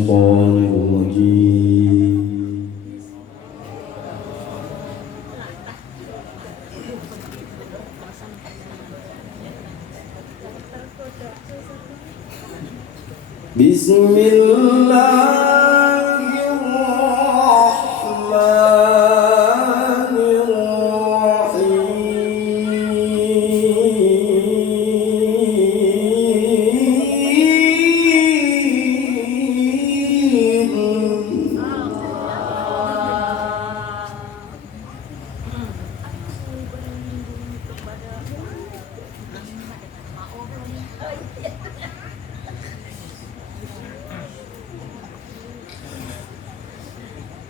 الشيطان الرجيم بسم الله الرحمن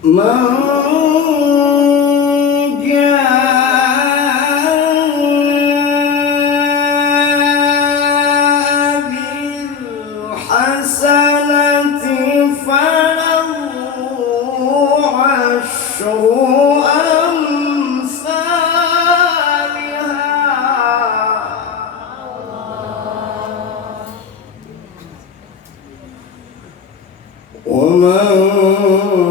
من جاء بالحسنة فله عشر أمثالها ومن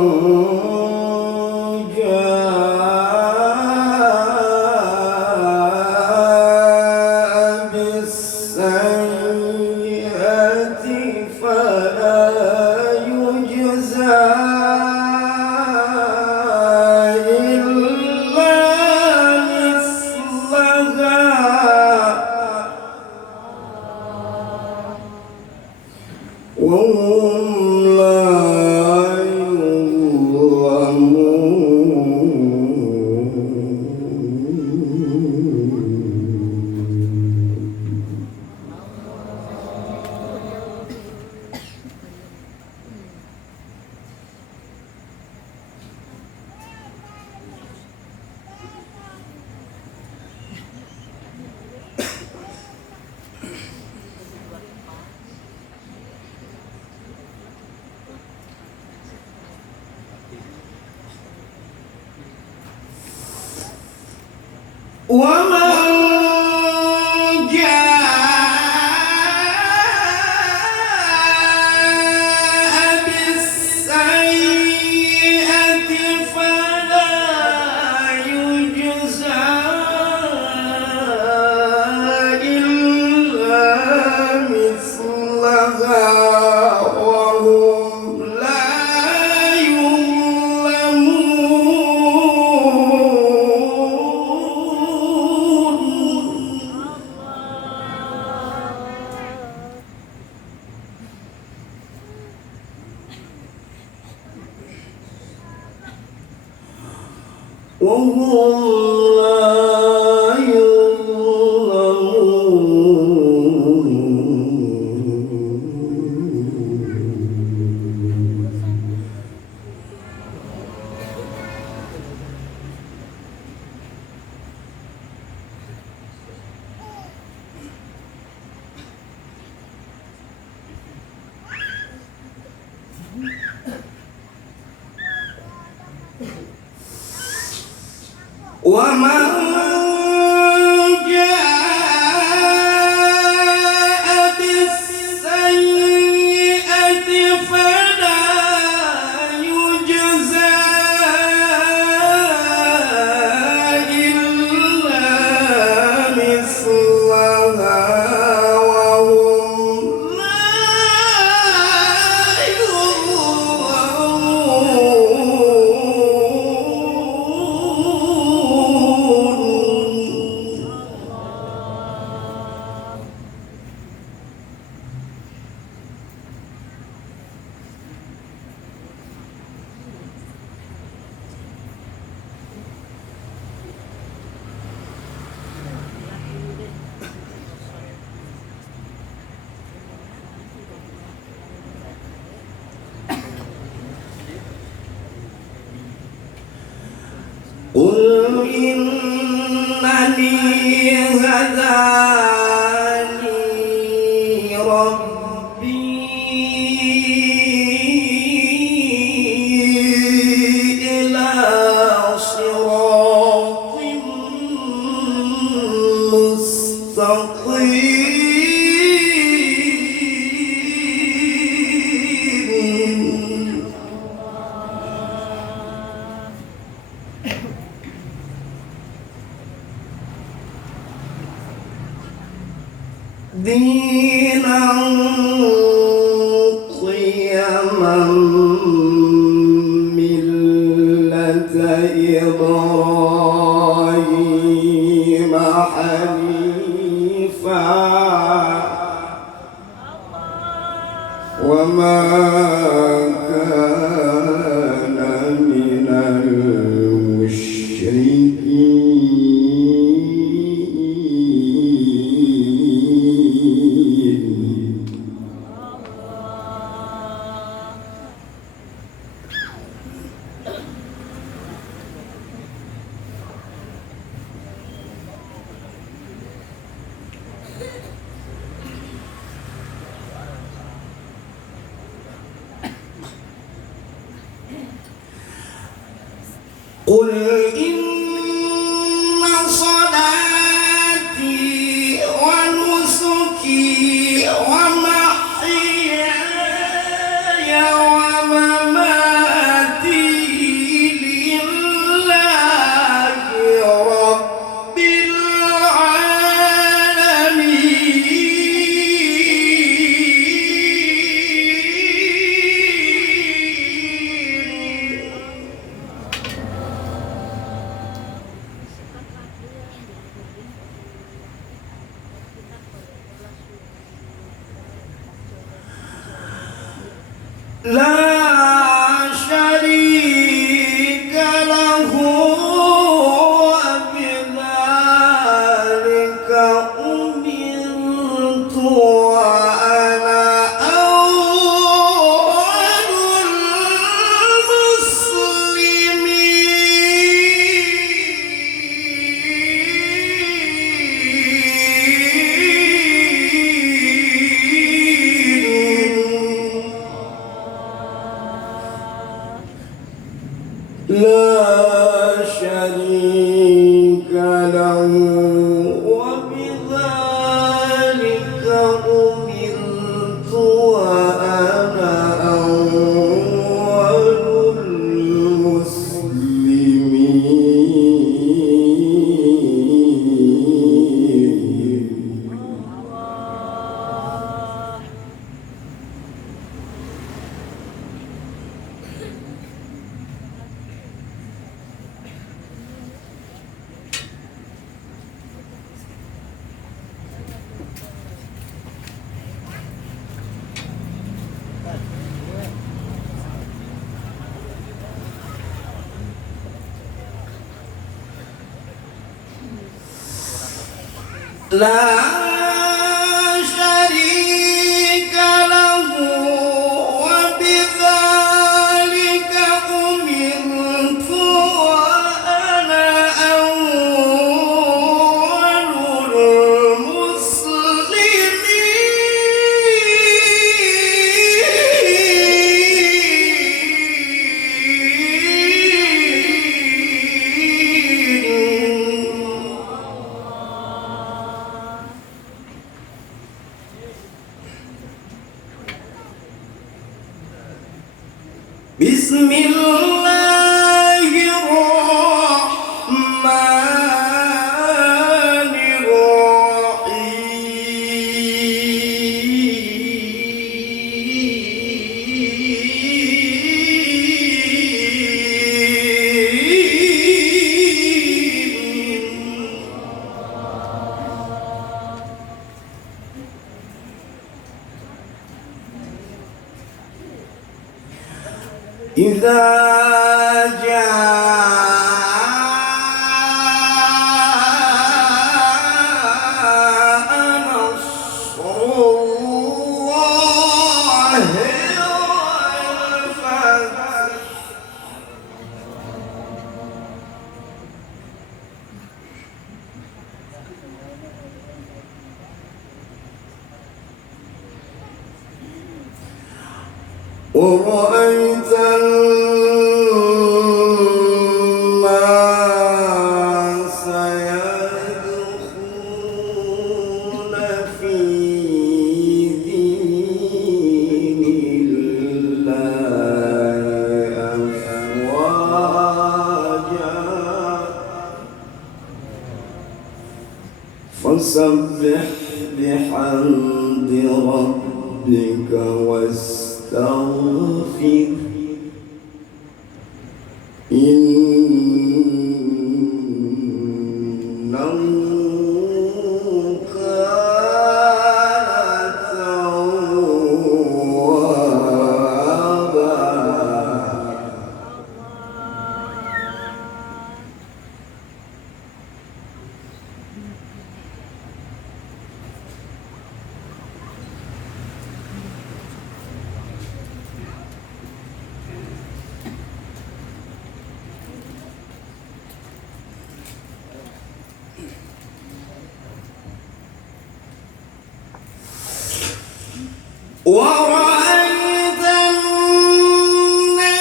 وهم لا ومن جاء بالسيئة فلا يجزى إلا مثلها وهم لا ومن جاء بالسيئة فلا يجزى إلا مثلها وهم لا قل إنني هداني ربي إلى صراط مستقيم دينا قيما ملة إبراهيم حنيفا وما كان من المشركين. قل إن صلاتي ونسكي ومحياي ومماتي لله رب العالمين. لا شريك له وبذلك أمرت وأنا أول المسلمين. لا شريك له وبذلك أمرت وأنا أول المسلمين. لا شريك له وبذلك أمرت وأنا أول المسلمين. بسم الله الرحمن الرحيم. إذا جاء نصر الله والفتح ورأيت الناس يدخلون في دين الله أفواجا فسبح بحمد ورأيت الناس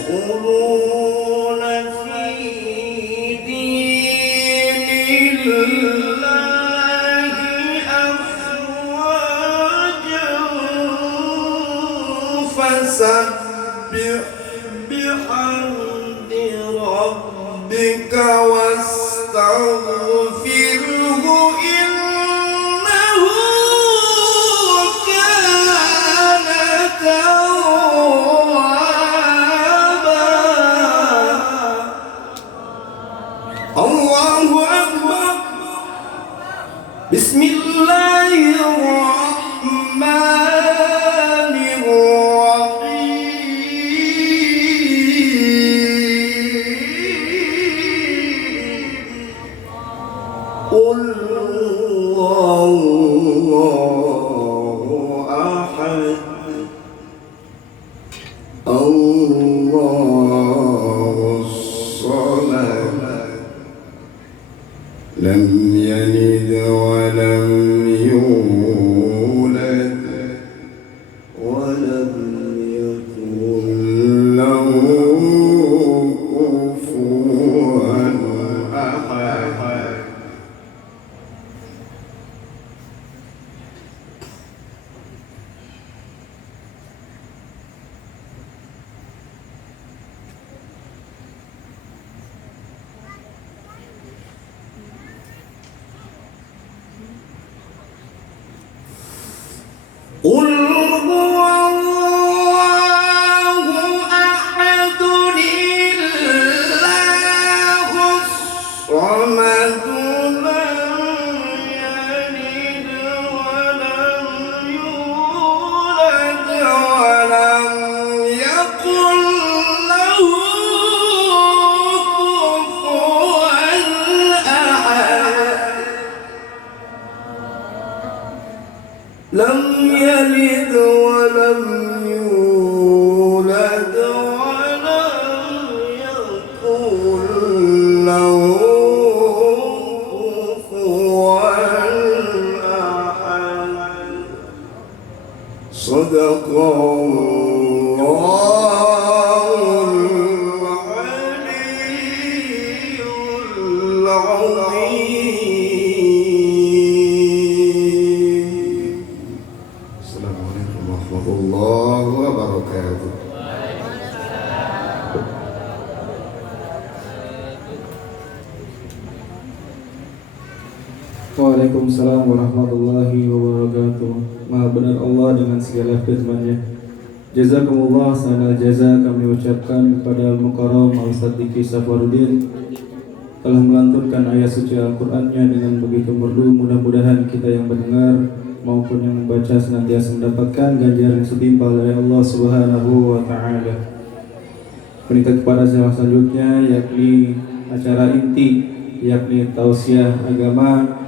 يدخلون في دين الله أفواجا فسبح بحمد ربك واستغفره إنه كان توابا. الله أكبر. بسم الله الرحمن الرحيم. قل الله أحد الله الصمد لم يلد ولم يولد ولم يكن له كفوا أحد. قل هو الله أحد الله الصمد لم يلد ولم يولد ولم يكن له كفوا أحد. لم يلد ولم يولد ولم يكن له كفوا أحد. صدق الله العلي العظيم. السلام عليكم ورحمة الله وبركاته. Waalaikumsalam warahmatullahi wabarakatuh. Maha benar Allah dengan segala firman-Nya. Jazakumullah sanal jaza kami ucapkan kepada Al-Mukarram Al-Siddiqi Safaruddin telah melantunkan ayat suci Al-Qur'annya dengan begitu merdu. Mudah-mudahan kita yang mendengar maupun yang membaca senantiasa mendapatkan ganjaran yang setimpal dari Allah Subhanahu wa taala. Meningkat kepada selanjutnya yakni acara inti yakni tausiah agama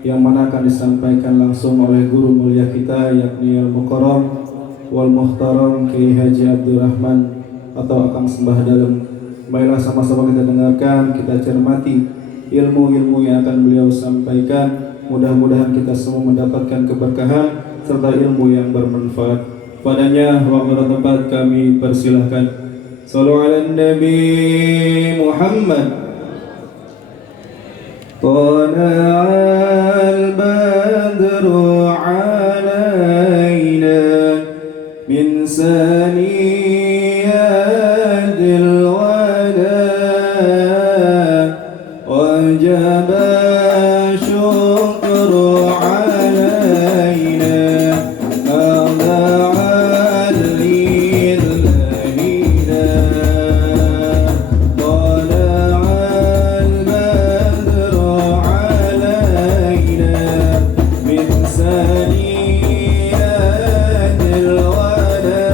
yang mana akan disampaikan langsung oleh guru mulia kita yakni Al-Mukarram wal Muhtaram Kiai Haji Abdurrahman atau Akang Sembah Dalem. Baiklah, sama-sama kita dengarkan, kita cermati ilmu-ilmu yang akan beliau sampaikan. Mudah-mudahan kita semua mendapatkan keberkahan serta ilmu yang bermanfaat padanya. Waktu tempat kami persilahkan. Sallu ala Nabi Muhammad. Tala'al badru alaina min saniyadil wada wajaba syukru alaina ada'al lillahina tala'al badru alaina min saniyadil wada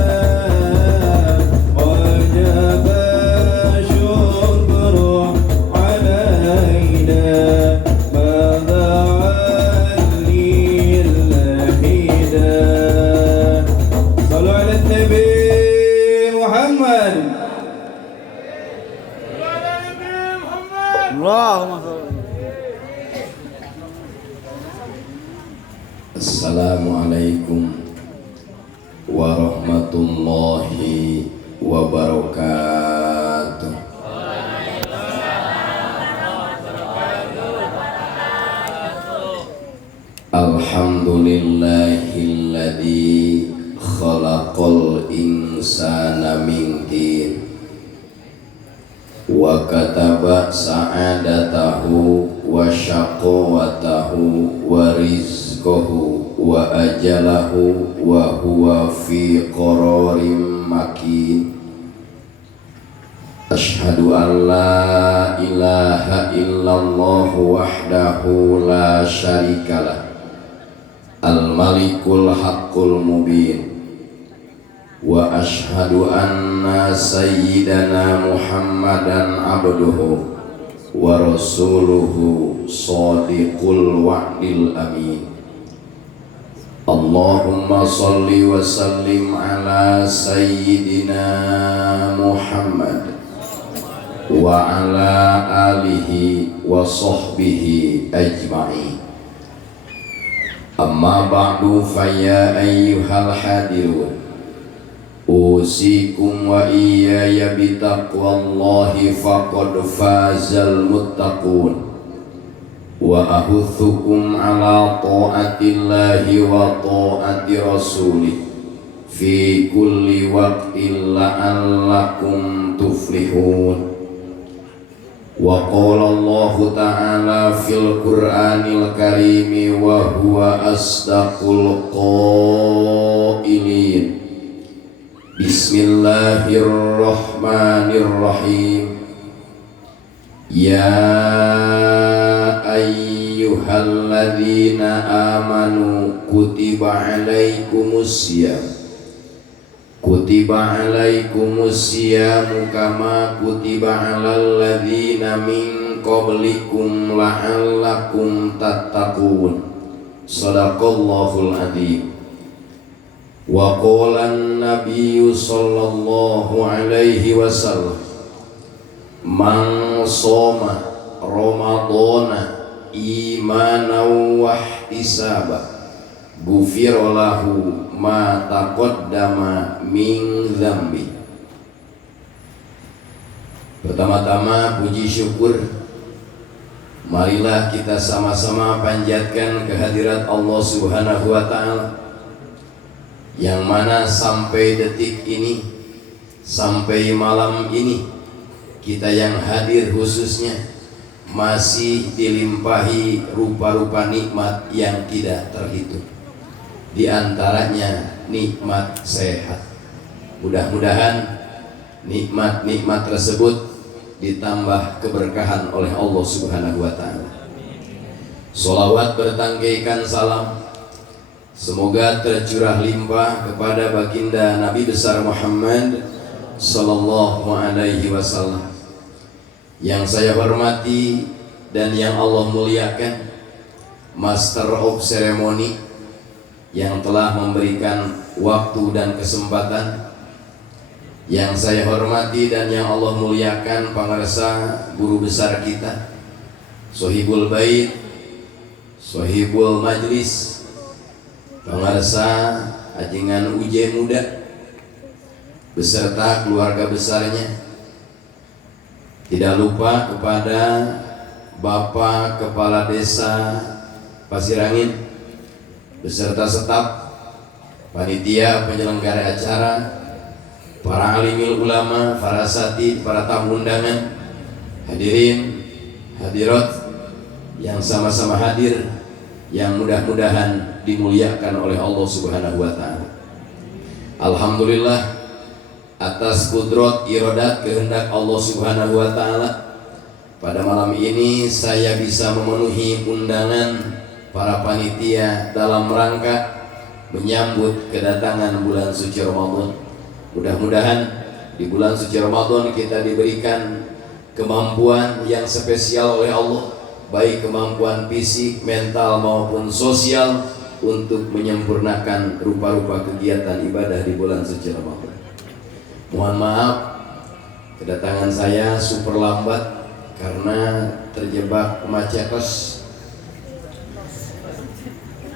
Assalamualaikum warahmatullahi wabarakatuh. Alhamdulillahilladzi khalaqal insana min tin wa kataba sa'adatahu wa syaqawatahu wa rizqahu wa ajalahu wa huwa fi qararin makin. Asyhadu an la ilaha illallah wahdahu la syarikalah al-malikul haqqul mubin. Wa ashhadu anna sayyidana Muhammadan abduhu wa rasuluhu shadiqul wa'dil amin. Allahumma salli wa sallim ala sayyidina Muhammad wa ala alihi wa sahbihi ajma'in. Amma ba'du faya ayyuhal hadirun, usikum wa iyaya bitaqwallahi faqad fazal muttaqun, wa ahuthukum ala ta'atillahi wa ta'ati rasulih fi kulli waqtin la'allakum tuflihun. Wa qala Allahu ta'ala fil Qur'anil Karim wa huwa asdaqul qailin. Bismillahirrahmanirrahim. Ya ayyuhalladzina amanu kutiba alaikumusiyam kama kutiba alal ladzina min qablikum la'allakum tattaqun. Shadaqallahul adzim. Wa qala an-nabiyyu sallallahu alaihi wasallam, man shoma ramadhana imanan wa ihtisaba ghufira lahu ma taqaddama min dzambi. Pertama-tama puji syukur marilah kita sama-sama panjatkan kehadirat Allah Subhanahu wa taala, yang mana sampai detik ini, sampai malam ini, kita yang hadir khususnya masih dilimpahi rupa-rupa nikmat yang tidak terhitung. Di antaranya nikmat sehat. Mudah-mudahan nikmat-nikmat tersebut ditambah keberkahan oleh Allah Subhanahu wa taala. Sholawat bertangkaikan salam semoga tercurah limpah kepada baginda Nabi besar Muhammad sallallahu alaihi wasallam. Yang saya hormati dan yang Allah muliakan, Master of Ceremony yang telah memberikan waktu dan kesempatan. Yang saya hormati dan yang Allah muliakan, pangarsa guru besar kita, Sohibul Bait, Sohibul Majlis, pangarsa ajengan UJ Muda beserta keluarga besarnya. Tidak lupa kepada Bapak Kepala Desa Pasirangin beserta staf, panitia penyelenggara acara, para alimil ulama, para asatidz, para tamu undangan, hadirin hadirat yang sama-sama hadir, yang mudah-mudahan dimuliakan oleh Allah Subhanahu wa taala. Alhamdulillah atas kudrat iradat kehendak Allah Subhanahu wa taala, pada malam ini saya bisa memenuhi undangan para panitia dalam rangka menyambut kedatangan bulan suci Ramadan. Mudah-mudahan di bulan suci Ramadan kita diberikan kemampuan yang spesial oleh Allah, baik kemampuan fisik, mental maupun sosial, untuk menyempurnakan rupa-rupa kegiatan ibadah di bulan suci Ramadan. Mohon maaf kedatangan saya super lambat karena terjebak kemacetan.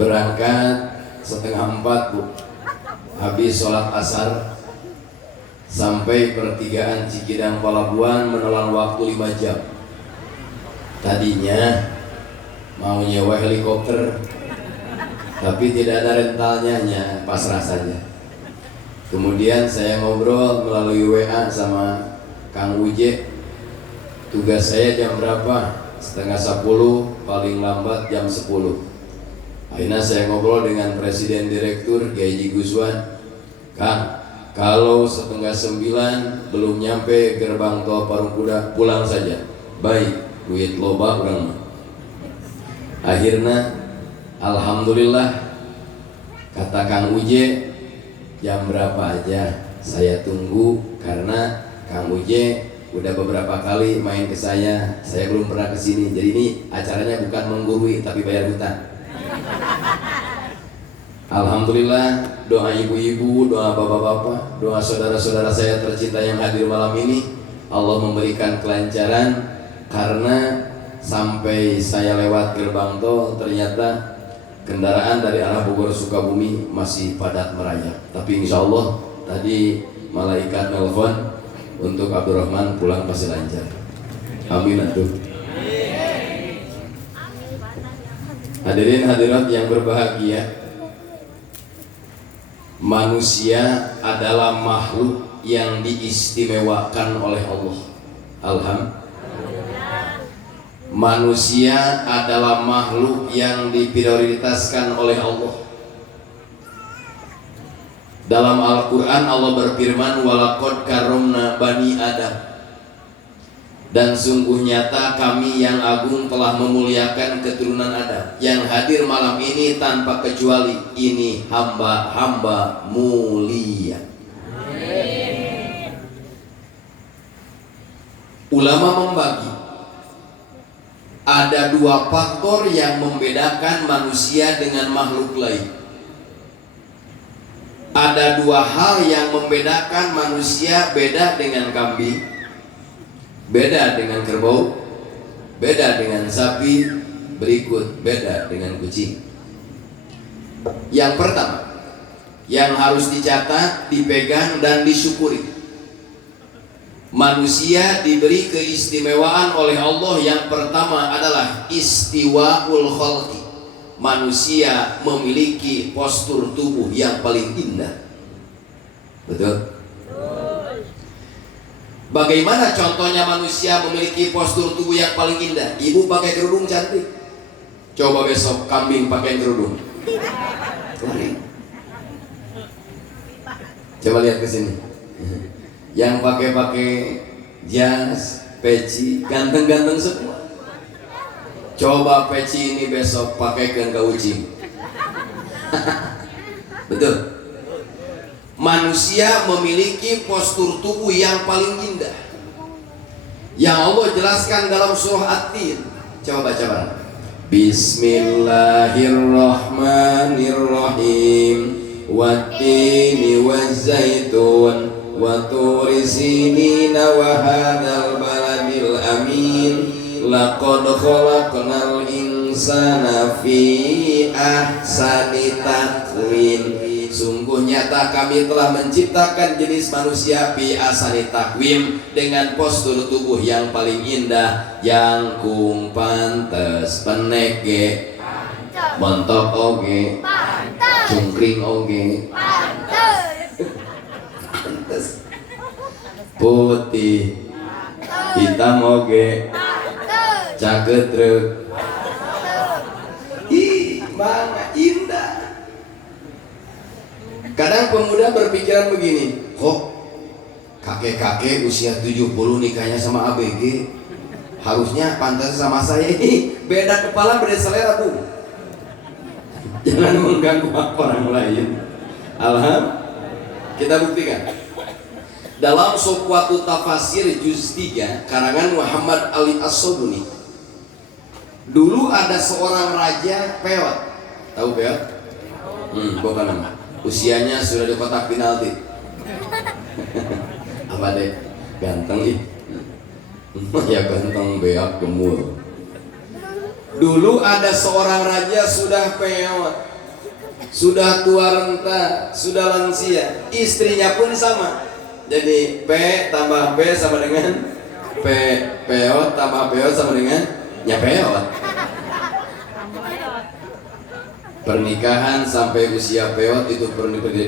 Berangkat 3:30 Bu. Habis sholat asar sampai pertigaan Cikidang Palabuhan menelan waktu 5 jam. Tadinya mau nyewa helikopter, tapi tidak ada rentalnya, pasrah saja. Kemudian saya ngobrol melalui WA sama Kang Uje. Tugas saya jam berapa? 9:30, paling lambat jam 10. Akhirnya saya ngobrol dengan Presiden Direktur Kiai Guswan. Kang, kalau 8:30 belum nyampe gerbang tol Parung Kuda, pulang saja. Baik, duit loba urang. Akhirnya alhamdulillah kata Kang Uje, jam berapa aja saya tunggu, karena Kang Uje udah beberapa kali main ke saya belum pernah kesini. Jadi ini acaranya bukan menggurui tapi bayar hutang. Alhamdulillah, doa ibu-ibu, doa bapak-bapak, doa saudara-saudara saya tercinta yang hadir malam ini, Allah memberikan kelancaran. Karena sampai saya lewat gerbang tol, ternyata kendaraan dari arah Bogor Sukabumi masih padat merayap. Tapi insya Allah tadi malaikat nelfon untuk Abdurrahman pulang pasti lancar. Amin atuh. Hadirin hadirat yang berbahagia, manusia adalah makhluk yang diistimewakan oleh Allah. Alhamdulillah. Manusia adalah makhluk yang diprioritaskan oleh Allah. Dalam Al-Quran Allah berfirman, walaqad karramna bani Adam. Dan sungguh nyata kami yang agung telah memuliakan keturunan Adam. Yang hadir malam ini tanpa kecuali ini hamba-hamba mulia. Ulama membagi ada 2 faktor yang membedakan manusia dengan makhluk lain. Ada 2 hal yang membedakan manusia beda dengan kambing, beda dengan kerbau, beda dengan sapi, berikut beda dengan kucing. Yang pertama, yang harus dicatat, dipegang dan disyukuri, manusia diberi keistimewaan oleh Allah. Yang pertama adalah istiwaul khalqi. Manusia memiliki postur tubuh yang paling indah. Betul? Bagaimana contohnya manusia memiliki postur tubuh yang paling indah? Ibu pakai kerudung cantik. Coba besok kambing pakai kerudung. Coba lihat ke sini. Yang pakai jas, peci, ganteng-ganteng semua. Coba peci ini besok pakaikan ke ucing. Betul. Manusia memiliki postur tubuh yang paling indah, yang Allah jelaskan dalam surah At-Tin. Coba baca bareng. Bismillahirrahmanirrahim. Wat-tini waz-zaitun wa turi sinina wa hadzal baladil amin. Laqad khalaqnal insana fi ahsani taqwim. Sungguh nyata kami telah menciptakan jenis manusia fi ahsani taqwim, dengan postur tubuh yang paling indah. Yang kung pantes penek ge, montok oge, cungkring oge, pantes putih, hitam oge, caketrek. Ih, mana indah. Kadang pemuda berpikiran begini, kok kakek-kakek usia 70 nikahnya sama ABG, harusnya pantas sama saya. Beda kepala, beda selera Bu. Jangan mengganggu hak orang lain. Alhamdulillah. Kita buktikan. Dalam Suqwatu Tafasir juz 3 karangan Muhammad Ali As-Sobuni, dulu ada seorang raja peot. Tahu peot? Bukan nama. Usianya sudah di kotak penalti. Apa deh? Ganteng ih. Ya ganteng, beak, gemur. Dulu ada seorang raja sudah peot. sudah tua renta, sudah lansia, istrinya pun sama. Jadi P tambah P sama dengan P, peot tambah peot sama dengan nyapeot. Pernikahan sampai usia peot itu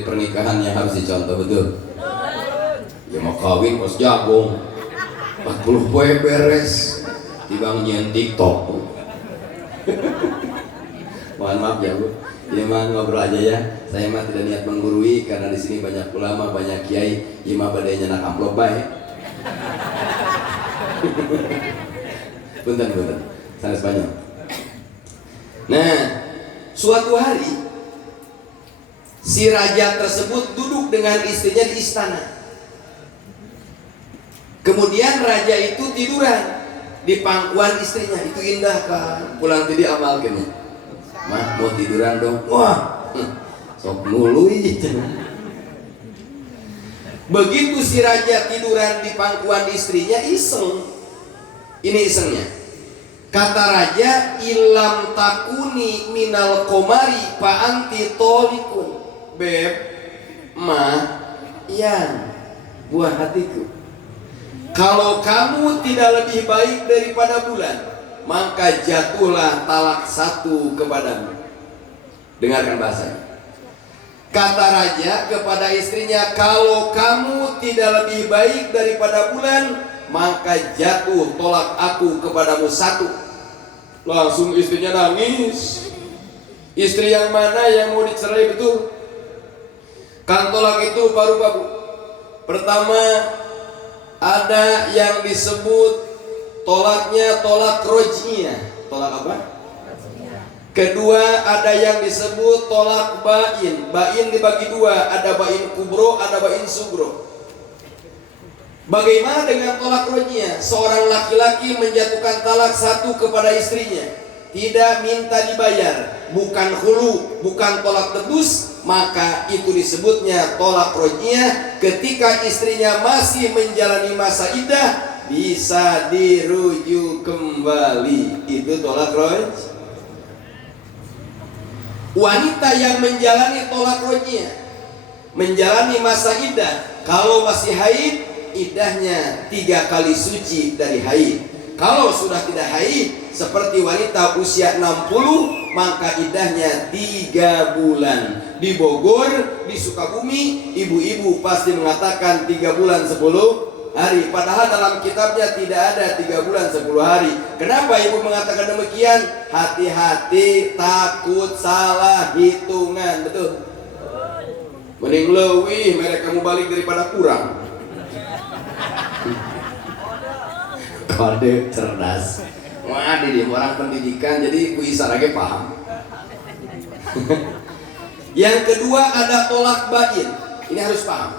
pernikahan yang harus dicontoh, betul. Ya mau kawin pas jagung 40 poe beres tiba nyian TikTok. Mohon maaf ya Bu, ini mah ngobrol aja ya. Saya mah tidak niat menggurui karena di sini banyak ulama, banyak kiai. Ieu mah bade nyenak amplop bae. Punten, sanes Spanyol. Nah, suatu hari si raja tersebut duduk dengan istrinya di istana. Kemudian raja itu tiduran di pangkuan istrinya. Itu indah kan? Pulang tadi amal kene. Mah mau tiduran dong. Wah, sok nului. Begitu si raja tiduran di pangkuan istrinya, iseng. Ini isengnya. Kata raja, ilam takuni minal komari pa anti tolikun. Beb, mah, yang buah hatiku, kalau kamu tidak lebih baik daripada bulan, maka jatuhlah talak 1 kepadamu. Dengarkan bahasanya. Kata raja kepada istrinya, kalau kamu tidak lebih baik daripada bulan, maka jatuh tolak aku kepadamu 1. Langsung istrinya nangis. Istri yang mana yang mau dicerai betul? Kan tolak itu paruh-paru. Pertama, ada yang disebut tolaknya tolak roj'iyah. Tolak apa? Kedua, ada yang disebut tolak bain. Bain dibagi 2, ada bain kubro, ada bain sugro. Bagaimana dengan tolak roj'iyah? Seorang laki-laki menjatuhkan talak 1 kepada istrinya, tidak minta dibayar, bukan khulu, bukan tolak tebus, maka itu disebutnya tolak roj'iyah. Ketika istrinya masih menjalani masa iddah, bisa dirujuk kembali. Itu tolak roj'iyah. Wanita yang menjalani tolak roj'iyah, menjalani masa iddah, kalau masih haid, iddahnya 3 kali suci dari haid. Kalau sudah tidak haid, seperti wanita usia 60, maka iddahnya 3 bulan. Di Bogor, di Sukabumi, ibu-ibu pasti mengatakan 3 bulan 10 hari. Padahal dalam kitabnya tidak ada 3 bulan 10 hari. Kenapa ibu mengatakan demikian? Hati-hati, takut salah hitungan. Betul? Mending leuwih mereka kamu balik daripada kurang. Kode cerdas. Wah, dia orang pendidikan, jadi ku isarage paham. Yang kedua ada tolak bain. Ini harus paham.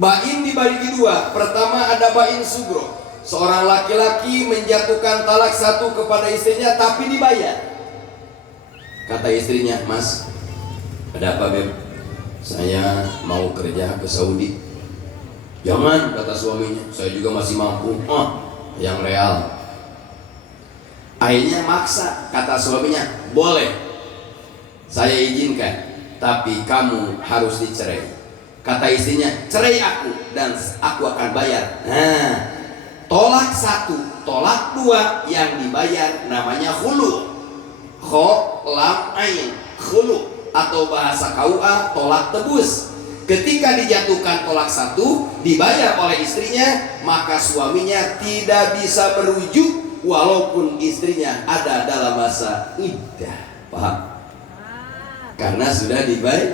Bain dibagi 2. Pertama ada bain sugro. Seorang laki-laki menjatuhkan talak 1 kepada istrinya tapi dibayar. Kata istrinya, "Mas, ada apa, Beb? Saya mau kerja ke Saudi." "Jangan," kata suaminya, "saya juga masih mampu." Yang real. Akhirnya maksa. Kata suaminya, "Boleh, saya izinkan, tapi kamu harus dicerai." Kata istrinya, "Cerai aku dan aku akan bayar." Nah, tolak 1, tolak 2 yang dibayar namanya khulu. Kho lam ain, khulu, atau bahasa KUA tolak tebus. Ketika dijatuhkan tolak 1 dibayar oleh istrinya, maka suaminya tidak bisa merujuk walaupun istrinya ada dalam masa iddah. Paham? Karena sudah dibayar.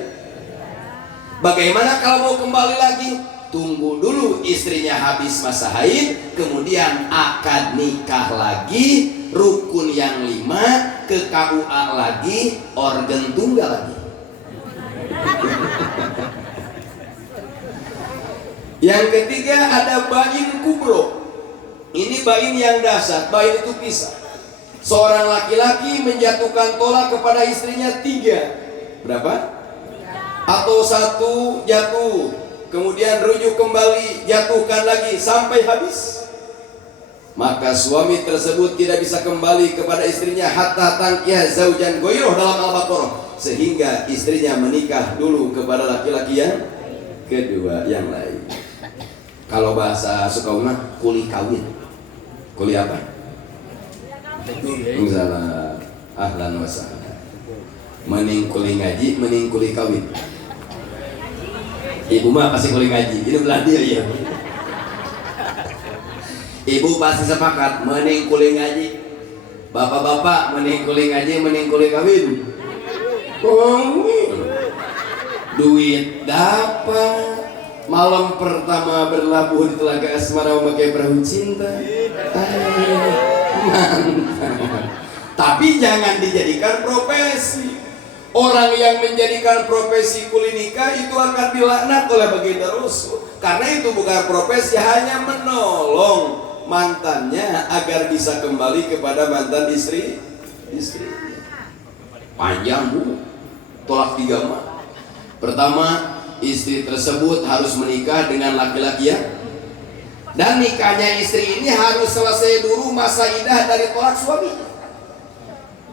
Bagaimana kalau mau kembali lagi? Tunggu dulu istrinya habis masa haid, kemudian akad nikah lagi, rukun yang 5, ke KUA lagi, organ tunggal lagi. Yang ketiga ada bain kubro. Ini bain yang dasar. Bain itu pisah. Seorang laki-laki menjatuhkan tolak kepada istrinya 3. Berapa? Atau 1 jatuh, kemudian rujuk kembali, jatuhkan lagi sampai habis. Maka suami tersebut tidak bisa kembali kepada istrinya hatta tankiha zaujan goiroh dalam Al-Baqarah, sehingga istrinya menikah dulu kepada laki-laki yang kedua yang lain. Kalau bahasa Sukawina, kuli kawin. Kuli apa? Misalnya ahlan wa sahlan. Mending kuli ngaji, mending kuli kawin. Ibu mah pasti kuli ngaji. Ini belah dia ya. Ibu pasti sepakat mending kuli ngaji. Bapak-bapak mending kuli ngaji, mending kuli kawin. Duit dapat. Malam pertama berlabuh di Telaga Asmara memakai perahu cinta. Tapi jangan dijadikan profesi. Orang yang menjadikan profesi kuli nikah itu akan dilaknat oleh baginda Rasul. Karena itu bukan profesi, hanya menolong mantannya agar bisa kembali kepada mantan istri. Panjang bu, tolak 3 mah. Pertama, istri tersebut harus menikah dengan laki-laki ya. Dan nikahnya istri ini harus selesai dulu masa idah dari tolak suami.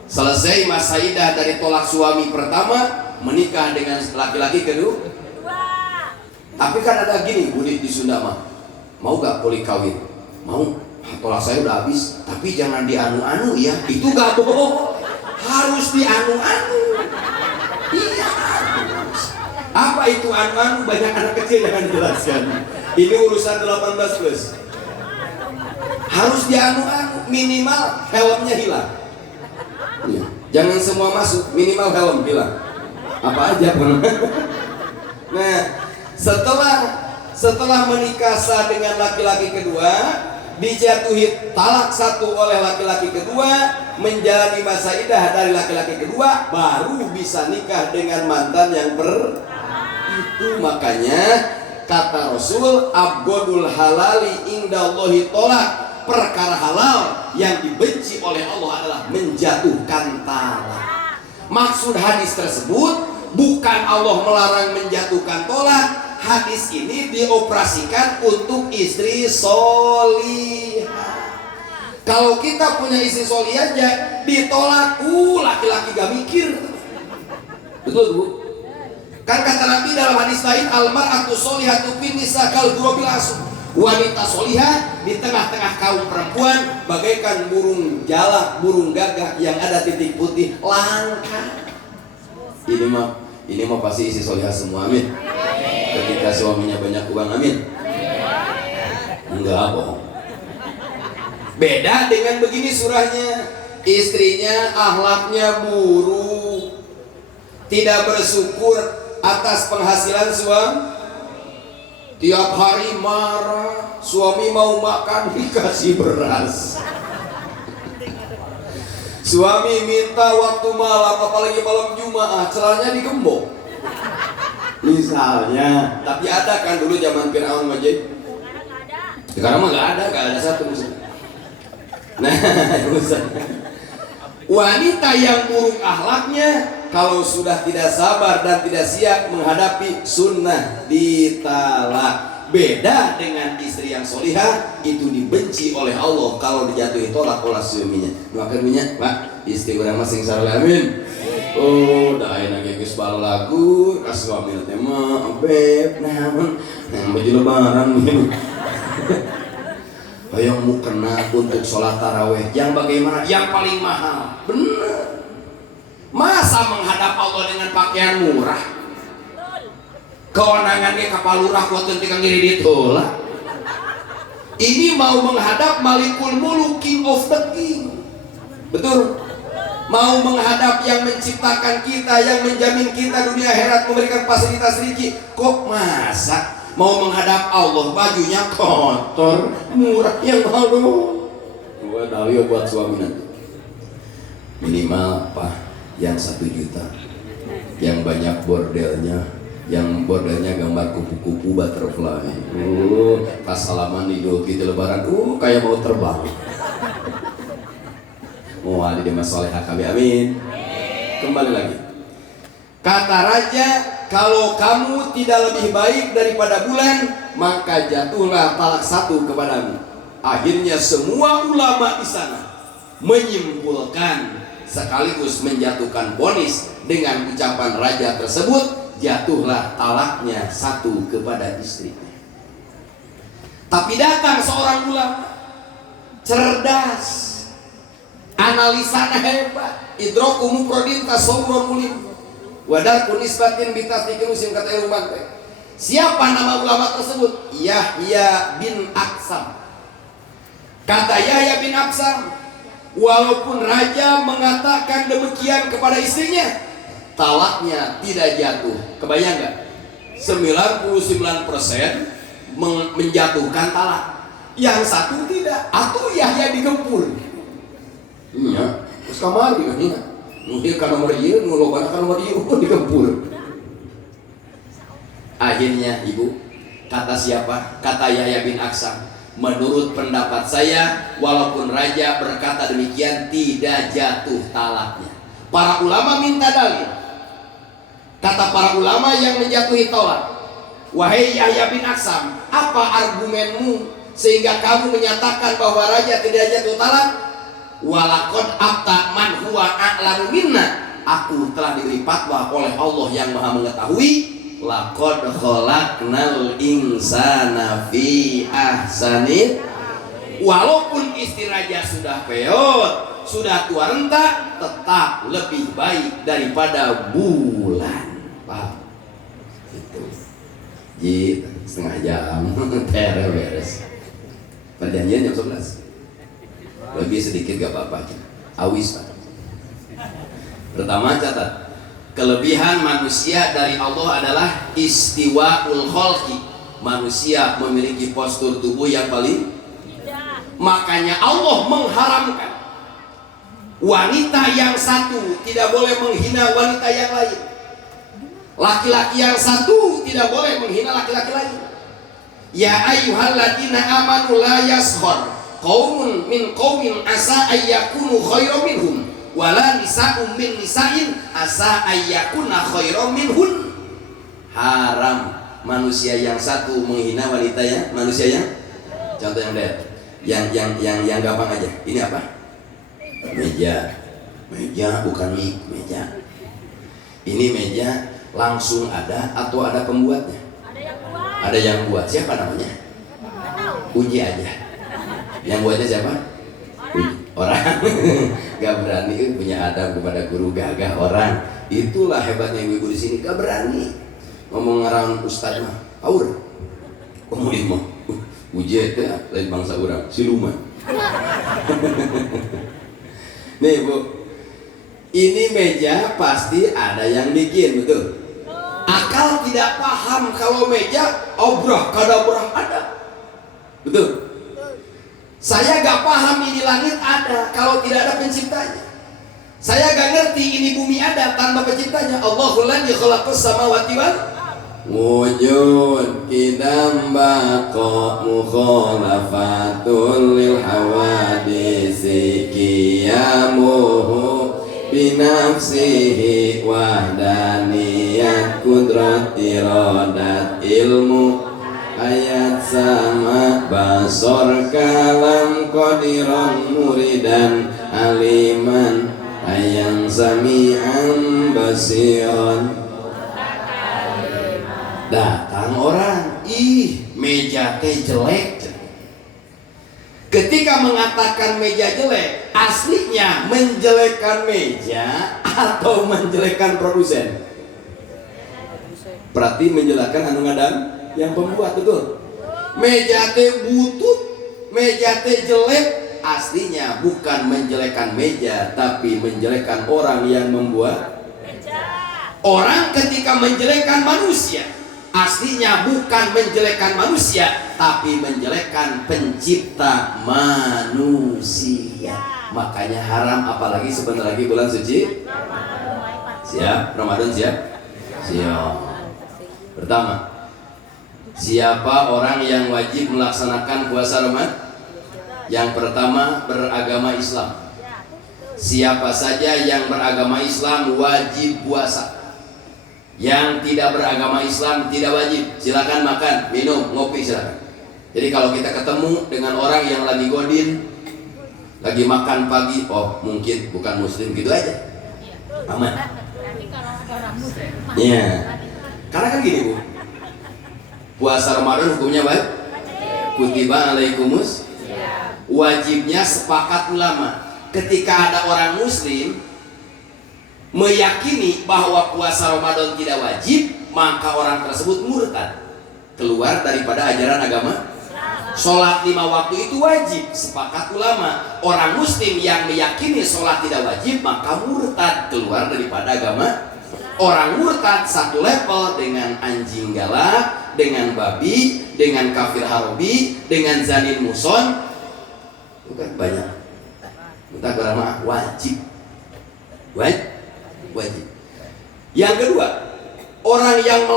Selesai masa idah dari tolak suami pertama, menikah dengan laki-laki kedua. Tapi kan ada gini budi di Sunda mah, mau gak kuli kawin? Mau, tolak saya udah habis. Tapi jangan dianu-anu ya, itu gak bohong. Harus dianu-anu. Iya. Apa itu anu-anu? Banyak anak kecil jangan dijelaskan. Ini urusan 18 plus. Harus dianu-anu, minimal helmnya hilang. Ya. Jangan semua masuk, minimal helm hilang. Apa aja pun. Nah, setelah menikah sah dengan laki-laki kedua, dijatuhi talak 1 oleh laki-laki kedua, menjalani masa idah dari laki-laki kedua, baru bisa nikah dengan mantan yang itu. Makanya kata Rasul, abgodul halali indallahi tolak. Perkara halal yang dibenci oleh Allah adalah menjatuhkan talak. Maksud hadis tersebut bukan Allah melarang menjatuhkan tolak. Hadis ini dioperasikan untuk istri solihah. Kalau kita punya istri solihah aja ditolak, laki-laki gak mikir. Betul bu? Kan kata Nabi dalam hadis lain, almar'atu solihatu fin nisa kal ghurabil asr. Wanita solihah di tengah-tengah kaum perempuan bagaikan burung jalak, burung gagak yang ada titik putih, langka. Ini mah pasti isi solihah semua, amin. Ketika suaminya banyak uang, amin. Enggak bohong. Beda dengan begini surahnya, istrinya akhlaknya buruk, tidak bersyukur atas penghasilan suami. Tiap hari marah, suami mau makan dikasih beras. Suami minta waktu malam, apalagi malam Jumat, celananya digembok. Misalnya, tapi ada kan dulu zaman Fir'aun Majid. Sekarang mah gak ada satu misalnya. Nah, wanita yang buruk akhlaknya, kalau sudah tidak sabar dan tidak siap menghadapi sunnah, ditalak. Beda dengan istri yang solihah, itu dibenci oleh Allah kalau dijatuhi tolak oleh suaminya. Makan minyak, Pak, istri orang masing sarole, amin. Oh, dah enak geus bal lagu, kas suami teh mah beb, namun baju lebaran begini. Hayang mau kena untuk sholat taraweh yang bagaimana? Yang paling mahal, bener. Masa menghadap Allah dengan pakaian murah? Kewenangannya kapal lurah kuat ketika ngiri ditolak. Ini mau menghadap Malikul Muluk, King of the King. Betul? Mau menghadap yang menciptakan kita, yang menjamin kita dunia akhirat, memberikan fasilitas rezeki. Kok masa mau menghadap Allah bajunya kotor, murah, yang mahal dong? Gua tahu buat suami nanti. Minimal apa? Yang 1 juta, yang banyak bordelnya, yang bordelnya gambar kupu-kupu butterfly. Pas salaman Idul Fitri Lebaran, kayak mau terbang. Mau ada di masalah kami, amin. Kembali lagi. Kata raja, kalau kamu tidak lebih baik daripada bulan, maka jatuhlah talak 1 kepadamu. Akhirnya semua ulama di sana menyimpulkan sekaligus menjatuhkan vonis dengan ucapan raja tersebut, jatuhlah talaknya satu kepada istrinya. Tapi datang seorang ulama cerdas, analisanya hebat, idroku mufradin tasawwur mulim wadar kunisbatin bitasdiqi musim kata ilmuwan. Siapa nama ulama tersebut? Yahya bin Aksam. Kata Yahya bin Aksam, walaupun raja mengatakan demikian kepada istrinya, talaknya tidak jatuh. Kebayang nggak? 99% menjatuhkan talak, yang satu tidak. Atau Yahya digempur. Iya, terus kamari kan ya. Mungkin karena nomor iya, ngeloban karena nomor iya, digempur. Akhirnya ibu, kata siapa? Kata Yahya bin Aksam, menurut pendapat saya, walaupun raja berkata demikian, tidak jatuh talaknya. Para ulama minta dalil. Kata para ulama yang menjatuhi talak, wahai Yahya bin Aksam, apa argumenmu sehingga kamu menyatakan bahwa raja tidak jatuh talak? Walaqad abta man huwa a'lamu minna. Aku telah diberi fatwa oleh Allah yang Maha mengetahui. Laqad khalaqnal insana fi ahsani. Walaupun istri raja sudah peot, sudah tua renta, tetap lebih baik daripada bulan. Pak, itu ji setengah jam beres. Perjanjian jam 11. Lebih sedikit gak apa-apa, awis Pak. Pertama catat, kelebihan manusia dari Allah adalah istiwaul khalqi. Manusia memiliki postur tubuh yang paling, makanya Allah mengharamkan wanita yang satu tidak boleh menghina wanita yang lain. Laki-laki yang satu tidak boleh menghina laki-laki lain. Ya ayyuhalladzina amanu la yaskhar qaumun min qaumin asa ayyakunu khairan minhum wala nisa'un min nisa'in asa ayyakuna khairan minhun. Haram manusia yang satu menghina wanita yang manusia yang, contoh yang gampang aja. Ini apa? Meja bukan meja. Ini meja langsung ada atau ada pembuatnya? Ada yang buat. Siapa namanya? Uji aja. Yang buatnya siapa? Orang. Gak berani punya adab kepada guru, gagah orang. Itulah hebatnya ibu-ibu di sini, gak berani ngomong ngarang ustaz mah. Aur. Ngomongin mah. Uji itu lain bangsa orang, siluman. Nih Bu, ini meja pasti ada yang bikin, betul? Akal tidak paham kalau meja obrah kadabrah ada, betul? Saya gak paham ini langit ada kalau tidak ada penciptanya. Saya gak ngerti ini bumi ada tanpa penciptanya. Allahul ladzi khalaqas samawati wal wujud kidam baqa mukhalafatul lil hawadisi qiyamuhu binafsihi wahdaniyat kudrat iradat ilmu ayat sama basor kalam qadiran muridan aliman ayang sami'an basiran. Datang orang, ih meja teh jelek. Ketika mengatakan meja jelek, aslinya menjelekkan meja atau menjelekkan produsen? Berarti menjelekkan anu ngadang yang pembuat, betul? Meja teh butut, meja teh jelek, aslinya bukan menjelekkan meja, tapi menjelekkan orang yang membuat meja. Orang ketika menjelekkan manusia, aslinya bukan menjelekkan manusia, tapi menjelekkan pencipta manusia. Makanya haram, apalagi sebentar lagi bulan suci. Siap? Ramadan siap? Siap. Pertama, siapa orang yang wajib melaksanakan puasa Ramadan? Yang pertama, beragama Islam. Siapa saja yang beragama Islam wajib puasa. Yang tidak beragama Islam tidak wajib. Silakan makan, minum, ngopi silakan. Jadi kalau kita ketemu dengan orang yang lagi godin, lagi makan pagi, oh mungkin bukan muslim, gitu aja. Aman. Iya. Karena kan gini Bu, puasa Ramadan hukumnya baik. Kutiba alaikumus. Wajibnya sepakat ulama. Ketika ada orang Muslim meyakini bahwa puasa Ramadan tidak wajib, maka orang tersebut murtad, keluar daripada ajaran agama. Sholat 5 waktu itu wajib, sepakat ulama. Orang Muslim yang meyakini sholat tidak wajib, maka murtad, keluar daripada agama. Orang murtad satu level dengan anjing galak, dengan babi, dengan kafir harobi, dengan zanin muson. Bukan banyak. Kita berama wajib. Wajib. Yang kedua, orang yang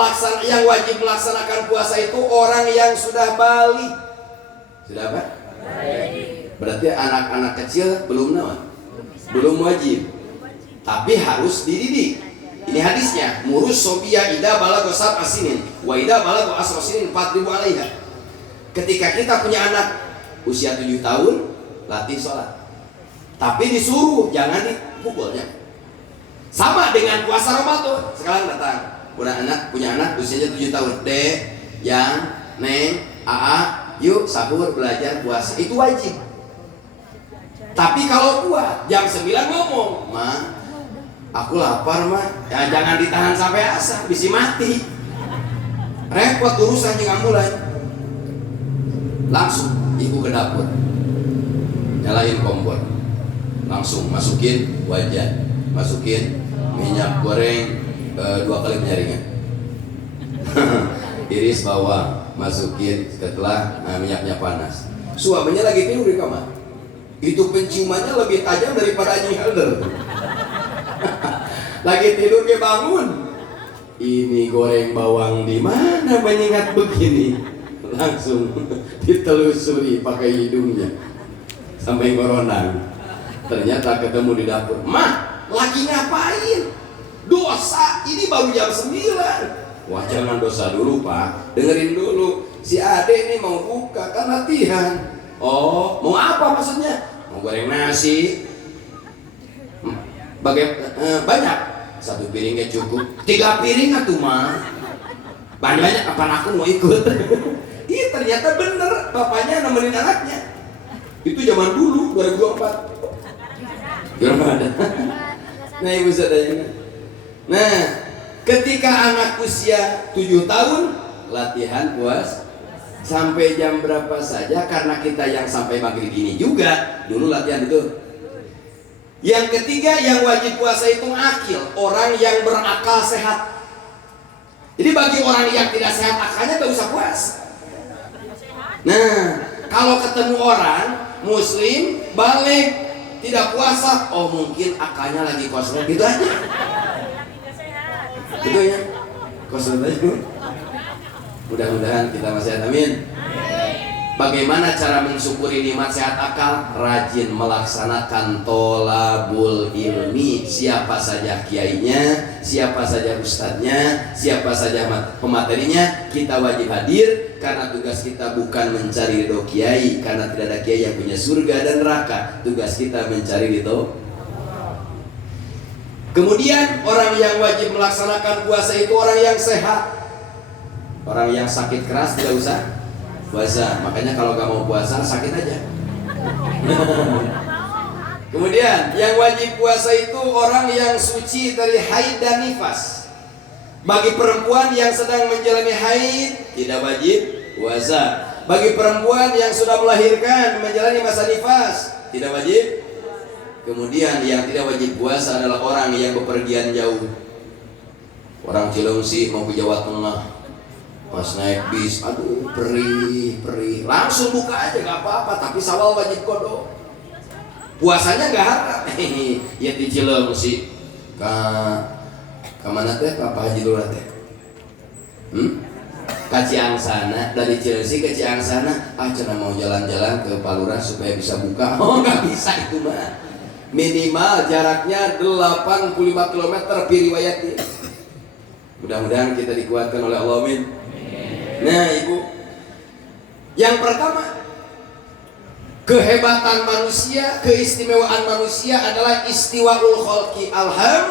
wajib melaksanakan puasa itu orang yang sudah balik. Sudah apa? Berarti anak-anak kecil belum naon? Belum wajib. Tapi harus dididik. Ini hadisnya, murus sobia ida balago sab'a sinin wa ida balago asra sinin fadribu alaiha. Ketika kita punya anak usia 7 tahun, latih sholat. Tapi disuruh, jangan dipukulnya. Sama dengan puasa Ramadan. Sekarang datang, punya anak usianya 7 tahun. Dek, yang, neng, aa, yuk sahur belajar puasa. Itu wajib. Tapi kalau tua, jam 9 ngomong, Ma, aku lapar mah, ya, jangan ditahan sampai asar, bisa mati. Repot urusan jangan mulai. Langsung ibu ke dapur, nyalain kompor, langsung masukin wajan, masukin minyak goreng 2 kali penyaringan. Iris bawang, masukin setelah minyaknya panas. Suaminya lagi tidur di kamar. Itu penciumannya lebih tajam daripada anjing helder. Lagi tidur dia bangun. Ini goreng bawang di mana menyengat begini? Langsung ditelusuri pakai hidungnya sampai ngoronang. Ternyata ketemu di dapur. Mah, lagi ngapain? Dosa, ini baru jam 9. Wah, jangan dosa dulu Pak. Dengerin dulu. Si Ade ini mau buka kan latihan. Oh, mau apa maksudnya? Mau goreng nasi. Banyak. 1 piringnya cukup. 3 piring atuh mah. Banyak apa aku mau ikut? Iya, ternyata bener bapaknya nemenin anaknya. Itu zaman dulu 2024. Gimana ada? Nah, ibu saudara. Nah, ketika anak usia 7 tahun latihan puas sampai jam berapa saja, karena kita yang sampai maghrib ini juga dulu latihan itu. Yang ketiga yang wajib puasa itu akil, orang yang berakal sehat. Jadi bagi orang yang tidak sehat akalnya gak usah puasa. Nah, kalau ketemu orang Muslim balik tidak puasa, oh mungkin akalnya lagi kosong, gitu aja. Gitu ya, kosong aja. Mudah-mudahan kita masih amin. Bagaimana cara mensyukuri nikmat sehat akal? Rajin melaksanakan tolabul ilmi. Siapa saja kiainya, siapa saja ustadznya, siapa saja pematerinya, kita wajib hadir. Karena tugas kita bukan mencari ridho kiai, karena tidak ada kiai yang punya surga dan neraka. Tugas kita mencari ridho. Kemudian orang yang wajib melaksanakan puasa itu orang yang sehat. Orang yang sakit keras tidak usah puasa. Makanya kalau gak mau puasa sakit aja. Kemudian yang wajib puasa itu orang yang suci dari haid dan nifas. Bagi perempuan yang sedang menjalani haid tidak wajib puasa. Bagi perempuan yang sudah melahirkan menjalani masa nifas tidak wajib. Kemudian yang tidak wajib puasa adalah orang yang bepergian jauh. Orang Cilengsi mau ke Jawa Tengah, pas naik bis, aduh perih, langsung buka aja gak apa-apa, tapi sawal wajib kodok. Puasanya gak haram. Ya di Cilengsi ke mana teh, ke Pak Haji Lurah teh? Ke Ciangsana, dari Cilengsi ke Ciangsana, cenah mau jalan-jalan ke Palurah supaya bisa buka. Oh gak bisa itu mah. Minimal jaraknya 85 km piriwayati. Mudah-mudahan kita dikuatkan oleh Allah, amin. Nah ibu, yang pertama, kehebatan manusia, keistimewaan manusia adalah istiwaul khalqi alham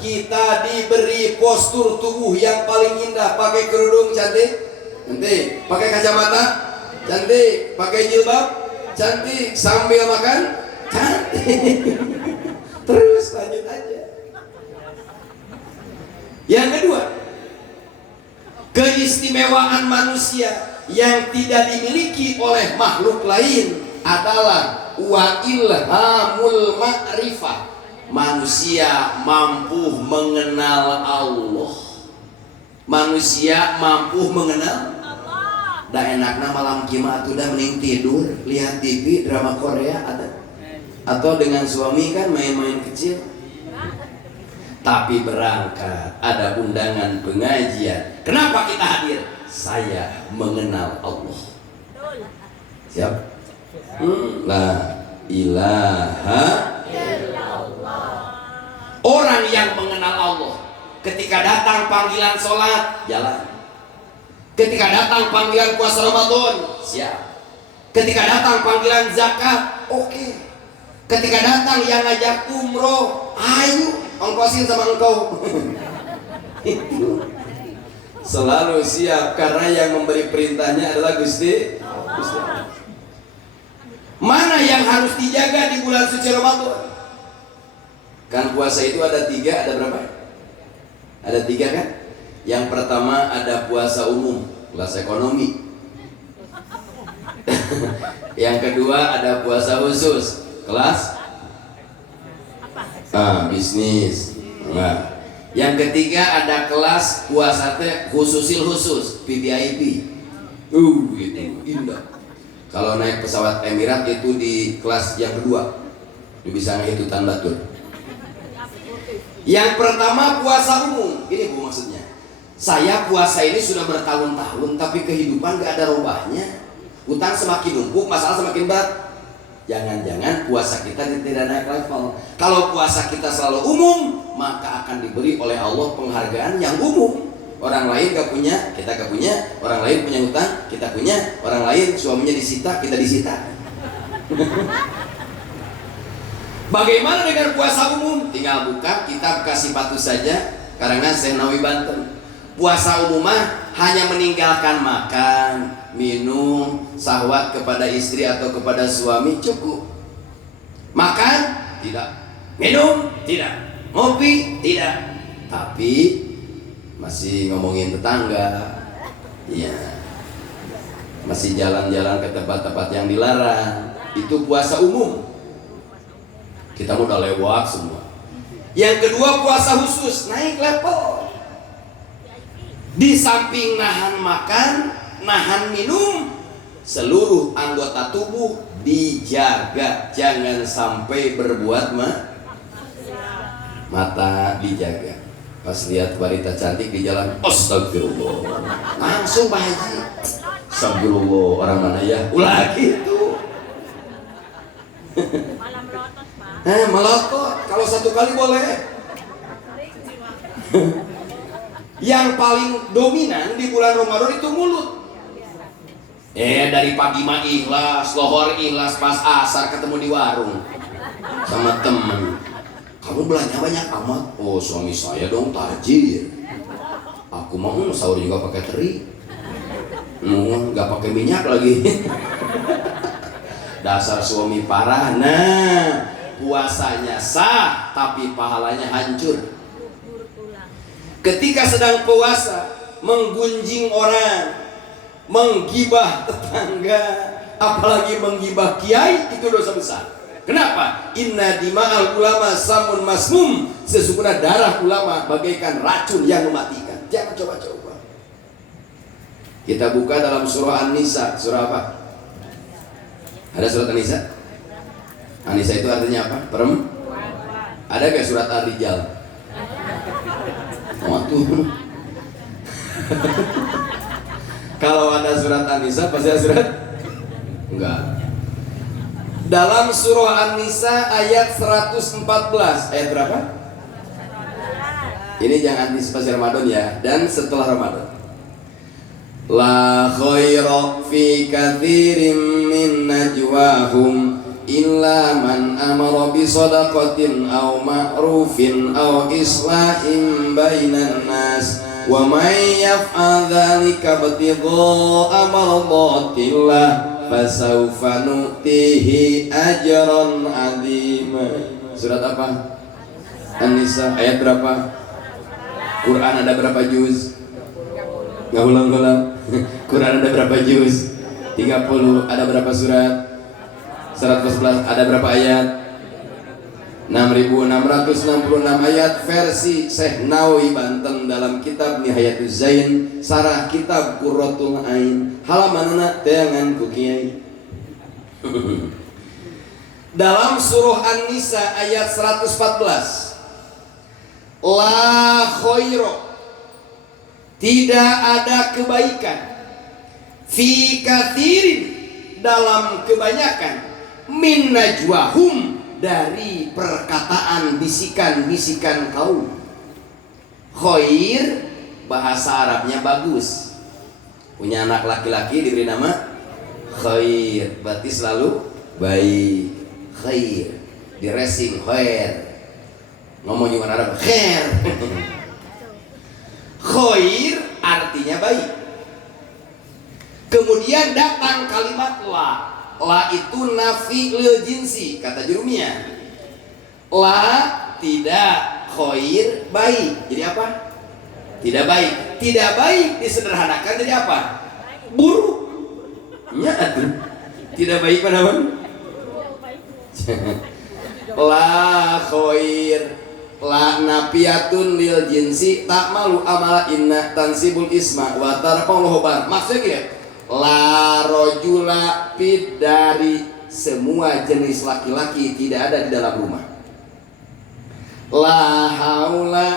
kita diberi postur tubuh yang paling indah. Pakai kerudung cantik, cantik. Pakai kacamata, cantik. Pakai jilbab, cantik. Sambil makan, cantik. Terus lanjut aja. Yang kedua, keistimewaan manusia yang tidak dimiliki oleh makhluk lain adalah wa ilhamul ma'rifah. Manusia mampu mengenal Allah. Manusia mampu mengenal Allah. Dah enakna malam kiamat udah mending tidur, lihat TV, drama Korea ada. Atau dengan suami kan main-main kecil. Tapi berangkat, ada undangan pengajian. Kenapa kita hadir? Saya mengenal Allah. Siap? La ilaha illallah. Orang yang mengenal Allah, ketika datang panggilan sholat, jalan. Ketika datang panggilan puasa Ramadan, siap. Ketika datang panggilan zakat, oke. Ketika datang yang ngajak umroh, ayo, ongkosin sama engkau. Itu selalu siap, karena yang memberi perintahnya adalah Gusti. Mana yang harus dijaga di bulan suci Ramadan? Kan puasa itu ada 3, ada berapa? Ada 3 kan? Yang pertama ada puasa umum, kelas ekonomi. Yang kedua ada puasa khusus, kelas bisnis. Nah, yang ketiga ada kelas puasa khususil khusus, VVIP. Gitu, indah. Kalau naik pesawat Emirat itu di kelas yang kedua, lu bisa ngehitung tanda tur. Yang pertama puasa umum. Ini Bu maksudnya, saya puasa ini sudah bertahun-tahun, tapi kehidupan gak ada robahnya. Utang semakin numpuk, masalah semakin berat. Jangan-jangan puasa kita tidak naik level. Kalau puasa kita selalu umum, maka akan diberi oleh Allah penghargaan yang umum. Orang lain gak punya, kita gak punya. Orang lain punya hutang, kita punya. Orang lain suaminya disita, kita disita. Bagaimana dengan puasa umum? Tinggal buka kitab Kasih Patu saja, karangan Syekh Nawawi Banten. Puasa umum hanya meninggalkan makan, minum, syahwat kepada istri atau kepada suami, cukup. Makan? Tidak. Minum? Tidak. Ngopi? Tidak. Tapi masih ngomongin tetangga, ya, masih jalan-jalan ke tempat-tempat yang dilarang. Itu puasa umum. Kita udah lewat semua. Yang kedua puasa khusus, naik level. Di samping nahan makan, nahan minum, seluruh anggota tubuh dijaga, jangan sampai berbuat mata dijaga. Pas lihat wanita cantik di jalan, astagfirullah, langsung Pak Haji, astagfirullah, orang mana ya? Ulah gitu. Melotot, kalau 1 kali boleh. Yang paling dominan di bulan Ramadan itu mulut. Dari pagi mah ikhlas, lohor ikhlas, pas asar ketemu di warung sama temen. Kamu belanja banyak amat? Oh, suami saya dong tajir. Aku mau sahur juga pakai teri. Nggak pakai minyak lagi. Dasar suami parah. Nah, puasanya sah, tapi pahalanya hancur. Ketika sedang puasa, menggunjing orang, menggibah tetangga, apalagi menggibah kiai, itu dosa besar. Kenapa? Inna dima'al ulama samun masmum. Sesungguhnya darah ulama bagaikan racun yang mematikan. Jangan coba-coba. Kita buka dalam surah An-Nisa. Surah apa? Ada surat An-Nisa? An-Nisa itu artinya apa? Ada gak surat Ar-Rijal? Waduh. Kalau ada surat An-Nisa pasti ada surat? Enggak. Dalam surah An-Nisa ayat 114, ayat berapa? Ini jangan antisipasi Ramadan ya, dan setelah Ramadan. La khaira fi katsirin min najwahum illa man amara bi shadaqatin aw ma'rufin aw islahin bainan nas wa may yaf'al dzalika ibtigha'a mardatillah fasawfa nu'tihi ajran 'azima. Surat apa? An-Nisa ayat berapa? Quran ada berapa juz? Nggak ulang-ulang. Quran ada berapa juz? 30. Ada berapa surat? 111. Ada berapa ayat? 6.666 ayat versi Syekh Nawawi Banten dalam kitab Nihayatuz Zain sarah kitab Qurratul Ain halaman tengan ku kiai. Dalam surah An-Nisa ayat 114, la khaira, tidak ada kebaikan, fi katsirin, dalam kebanyakan, min najwahum, dari perkataan bisikan-bisikan kaum. Khair bahasa Arabnya bagus. Punya anak laki-laki diberi nama Khair, berarti selalu baik. Khair di racing khair, ngomong juga Arab khair. Khair artinya baik. Kemudian datang kalimat la. La itu nafi lil jinsi, kata Jurumiyah. La tidak, khair baik. Jadi apa? Tidak baik. Tidak baik disederhanakan jadi apa? Buruk. Ya, tidak baik pada apa? La khair, la nafiyatun lil jinsi tak malu amala inna tansibul isma wa tarfa'ul khobar. Maksudnya gini, la rojula pid, dari semua jenis laki-laki tidak ada di dalam rumah. La haula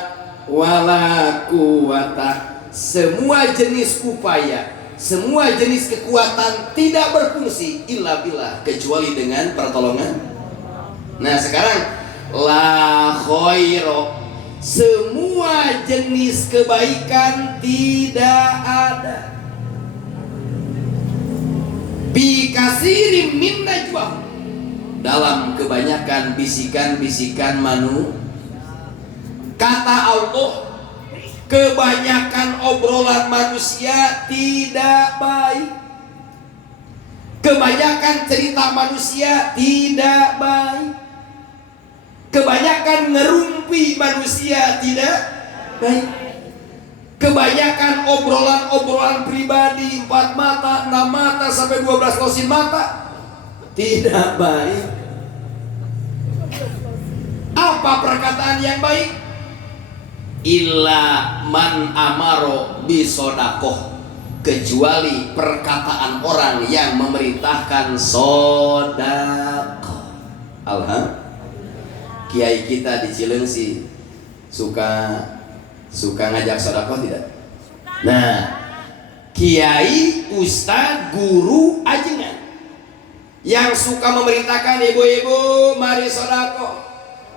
wala quwata, semua jenis upaya, semua jenis kekuatan tidak berfungsi illa billah, kecuali dengan pertolongan. Nah sekarang la khairo, semua jenis kebaikan tidak ada. Bi kasirin min najwa, dalam kebanyakan bisikan-bisikan manusia. Kata Allah, kebanyakan obrolan manusia tidak baik. Kebanyakan cerita manusia tidak baik. Kebanyakan ngerumpi manusia tidak baik. Kebanyakan obrolan-obrolan pribadi 4 mata, 6 mata sampai 12 losin mata tidak baik. Apa perkataan yang baik? Illa man amaro bisodakoh, kecuali perkataan orang yang memerintahkan sodakoh. Alhamdulillah. Kiai kita di Cilengsi suka ngajak sodakoh tidak? Nah, kiai, ustad, guru, ajengan yang suka memerintahkan ibu-ibu mari sodakoh,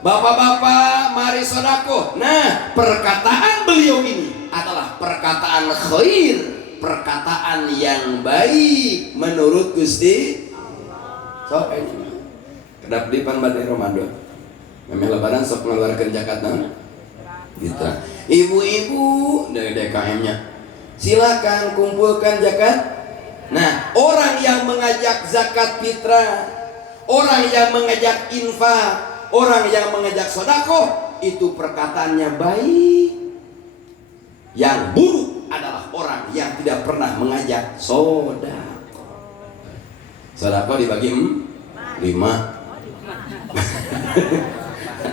bapak-bapak mari sodakoh. Nah, perkataan beliau ini adalah perkataan khair, perkataan yang baik menurut Gusti. So, kedap dipan badai Ramadan. Memang lebaran sok ngeluarkan zakat nah. Gitu. Ibu-ibu dari DKM-nya, silakan kumpulkan zakat. Nah, orang yang mengajak zakat fitrah, orang yang mengajak infak, orang yang mengajak sedekah, itu perkataannya baik. Yang buruk adalah orang yang tidak pernah mengajak sedekah. Sedekah dibagi 5.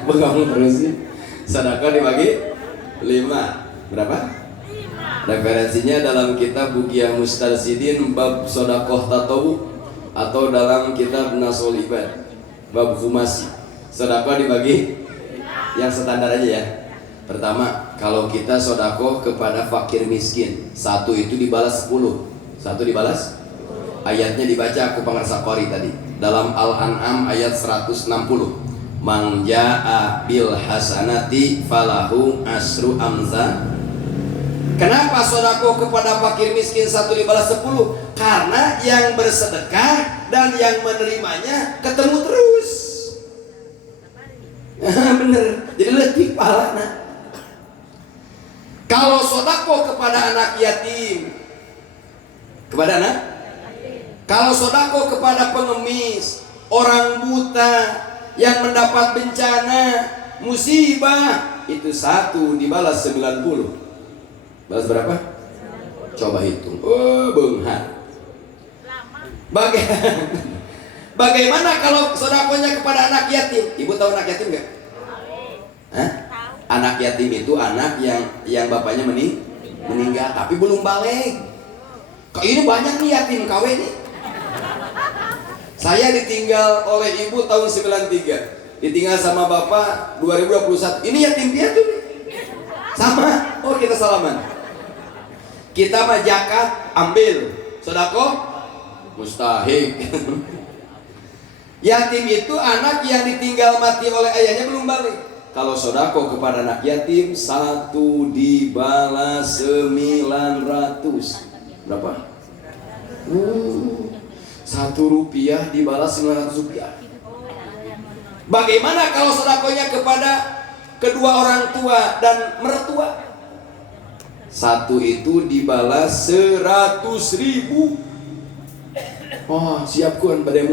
Begang terus sih. Sedekah dibagi 5. Berapa? 5. Referensinya dalam kitab Buqiyah Mustarsidin bab sedekah tatawu, atau dalam kitab Nasul Ibad bab khumasi. Sedekah dibagi yang standar aja ya. Pertama, kalau kita sedekah kepada fakir miskin, 1 itu dibalas 10. 1 dibalas. Ayatnya dibaca aku pangarsa qori tadi. Dalam Al-An'am ayat 160. Man jaa bil hasanati falahu asru amza. Kenapa sedekah kepada fakir miskin 1 dibalas 10? Karena yang bersedekah dan yang menerimanya ketemu terus. Bener, jadi letih pahalana. Kalau sodako kepada anak yatim, kepada anak, kalau sodako kepada pengemis, orang buta yang mendapat bencana, musibah, itu 1 dibalas 90. Balas berapa? Coba hitung. Oh, benghar. Bagaimana kalau sodakonya kepada anak yatim? Ibu tahu anak yatim nggak? Hah? Anak yatim itu anak yang bapaknya meninggal tapi belum balik. Kok ini banyak nih yatim KW nih. Saya ditinggal oleh ibu tahun 93, ditinggal sama bapak 2021. Ini yatim piatu nih. Sama. Oh, kita salaman. Kita mah zakat ambil, sedekah mustahil. Yatim itu anak yang ditinggal mati oleh ayahnya belum balik. Kalau sodako kepada anak yatim 1 dibalas 900. Berapa? 1 rupiah dibalas 900 rupiah. Bagaimana kalau sodakonya kepada kedua orang tua dan mertua? 1 itu dibalas 100.000. Oh, siapkan pada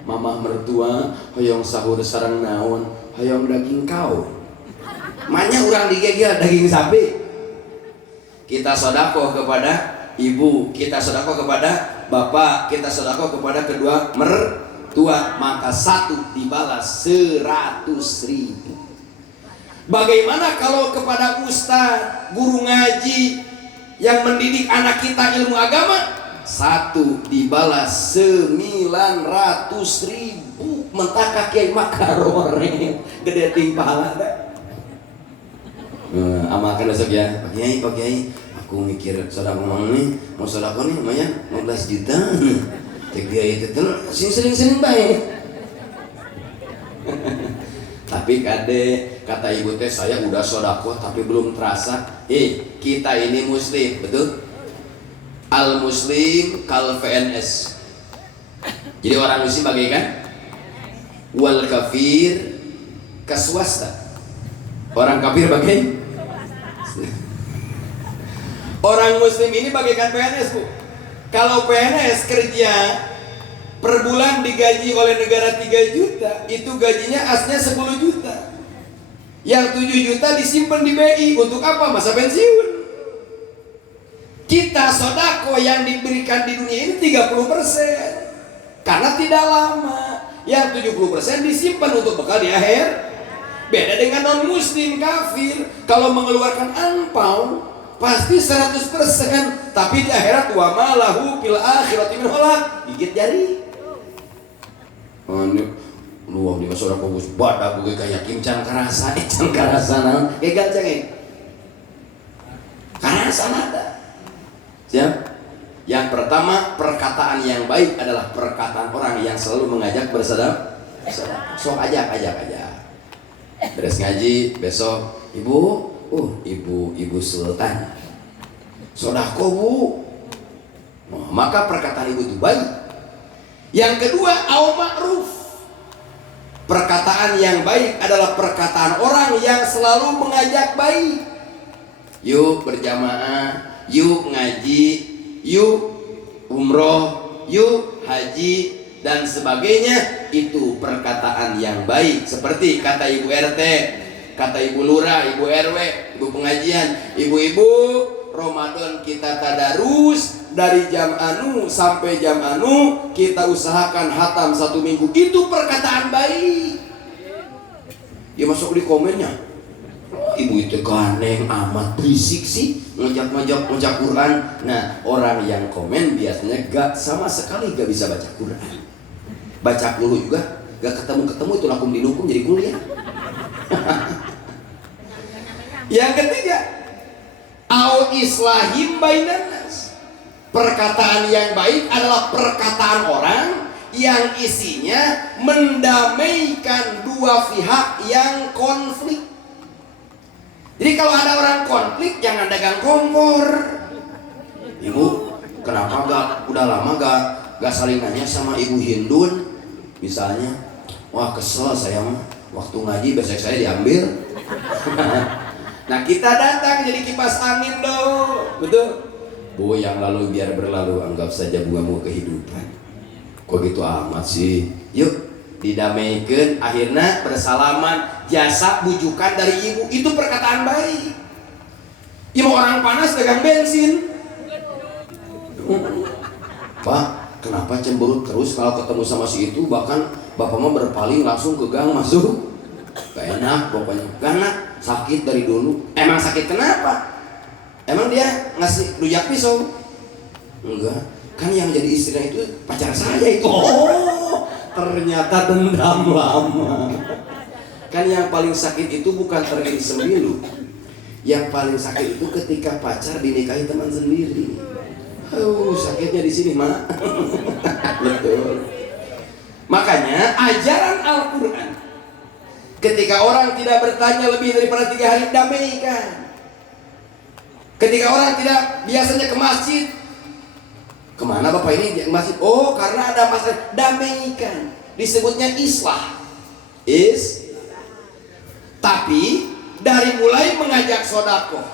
mamah mertua hoyong sahur sarang naon, hoyong daging kau. Manya urang digegel daging sapi. Kita sedekah kepada ibu, kita sedekah kepada bapak, kita sedekah kepada kedua mertua, maka 1 dibalas 100.000. Bagaimana kalau kepada ustaz, guru ngaji yang mendidik anak kita ilmu agama? 1 dibalas 900.000. Mentaka kiai makarore gede ting pahala teh. Amalkan besok ya Pak Kiai. Aku mikir sedekah nih, mau sedekah nih lumayan 15 juta. Cek dia itu tuh sering baik. Tapi kata ibu teh, saya udah sedekah tapi belum terasa. Kita ini muslim, betul? Al muslim kal PNS. Jadi orang muslim bagaikan wal kafir ke swasta. Orang kafir bagai orang muslim ini bagaikan PNS, Bu. Kalau PNS kerja per bulan digaji oleh negara 3 juta, itu gajinya aslinya 10 juta. Yang 7 juta disimpan di BI untuk apa? Masa pensiun. Kita sodako yang diberikan di dunia ini 30%, karena tidak lama. Yang 70% disimpan untuk bekal di akhir. Beda dengan non muslim kafir, kalau mengeluarkan angpau pasti 100%, tapi di akhirat wa malahu fil akhirati min khalaq, gigit jari. Lu di sodako bus badak gue kayak yakin can karasa naon gagal cengeng. Karasa ada. Siap? Yang pertama, perkataan yang baik adalah perkataan orang yang selalu mengajak bersedekah. Sok ajak. Beres ngaji besok, ibu sultan sodako bu. Maka perkataan ibu itu baik. Yang kedua, au ma'ruf. Perkataan yang baik adalah perkataan orang yang selalu mengajak baik. Yuk berjamaah, yuk ngaji, yuk umroh, yuk haji, dan sebagainya. Itu perkataan yang baik. Seperti kata ibu RT, kata ibu lurah, ibu RW, ibu pengajian, ibu-ibu, Ramadan kita tadarus dari jam anu sampai jam anu, kita usahakan hatam 1 minggu. Itu perkataan baik. Dia masuk di komennya, ibu itu ganeng amat berisik sih, ngajak Quran. Nah, orang yang komen biasanya gak sama sekali gak bisa baca Quran. Baca dulu juga gak ketemu itu lakum dinukum jadi kuliah. Yang ketiga, au islahim bainan nas. Perkataan yang baik adalah perkataan orang yang isinya mendamaikan dua pihak yang konflik. Jadi kalau ada orang konflik, jangan dagang kompor. Ibu, kenapa udah lama gak saling nanya sama ibu Hindun misalnya, wah kesel saya mah waktu ngaji besok saya diambil. Nah kita datang jadi kipas angin dong, betul? Bu, yang lalu biar berlalu, anggap saja bungamu kehidupan. Kok gitu amat sih? Yuk didamaikan, akhirnya bersalaman, jasa bujukan dari ibu, itu perkataan baik. Ya mau orang panas dagang bensin. Pak, kenapa cemberut terus kalau ketemu sama si itu? Bahkan bapak mah berpaling langsung ke gang masuk. Gak enak pokoknya, gak enak, sakit dari dulu. Emang sakit kenapa? Emang dia ngasih rujak pisau? Enggak, kan yang jadi istrinya itu pacar saya itu. Oh, ternyata dendam lama. Kan yang paling sakit itu bukan terjadi sembilu. Yang paling sakit itu ketika pacar dinikahi teman sendiri. Sakitnya di sini, Mak. Betul. Makanya ajaran Al-Quran, ketika orang tidak bertanya lebih daripada 3 hari, damaikan. Ketika orang tidak biasanya ke masjid, kemana bapak ini ke masjid? Oh, karena ada masalah, damaikan. Disebutnya islah. Tapi dari mulai mengajak sedekah,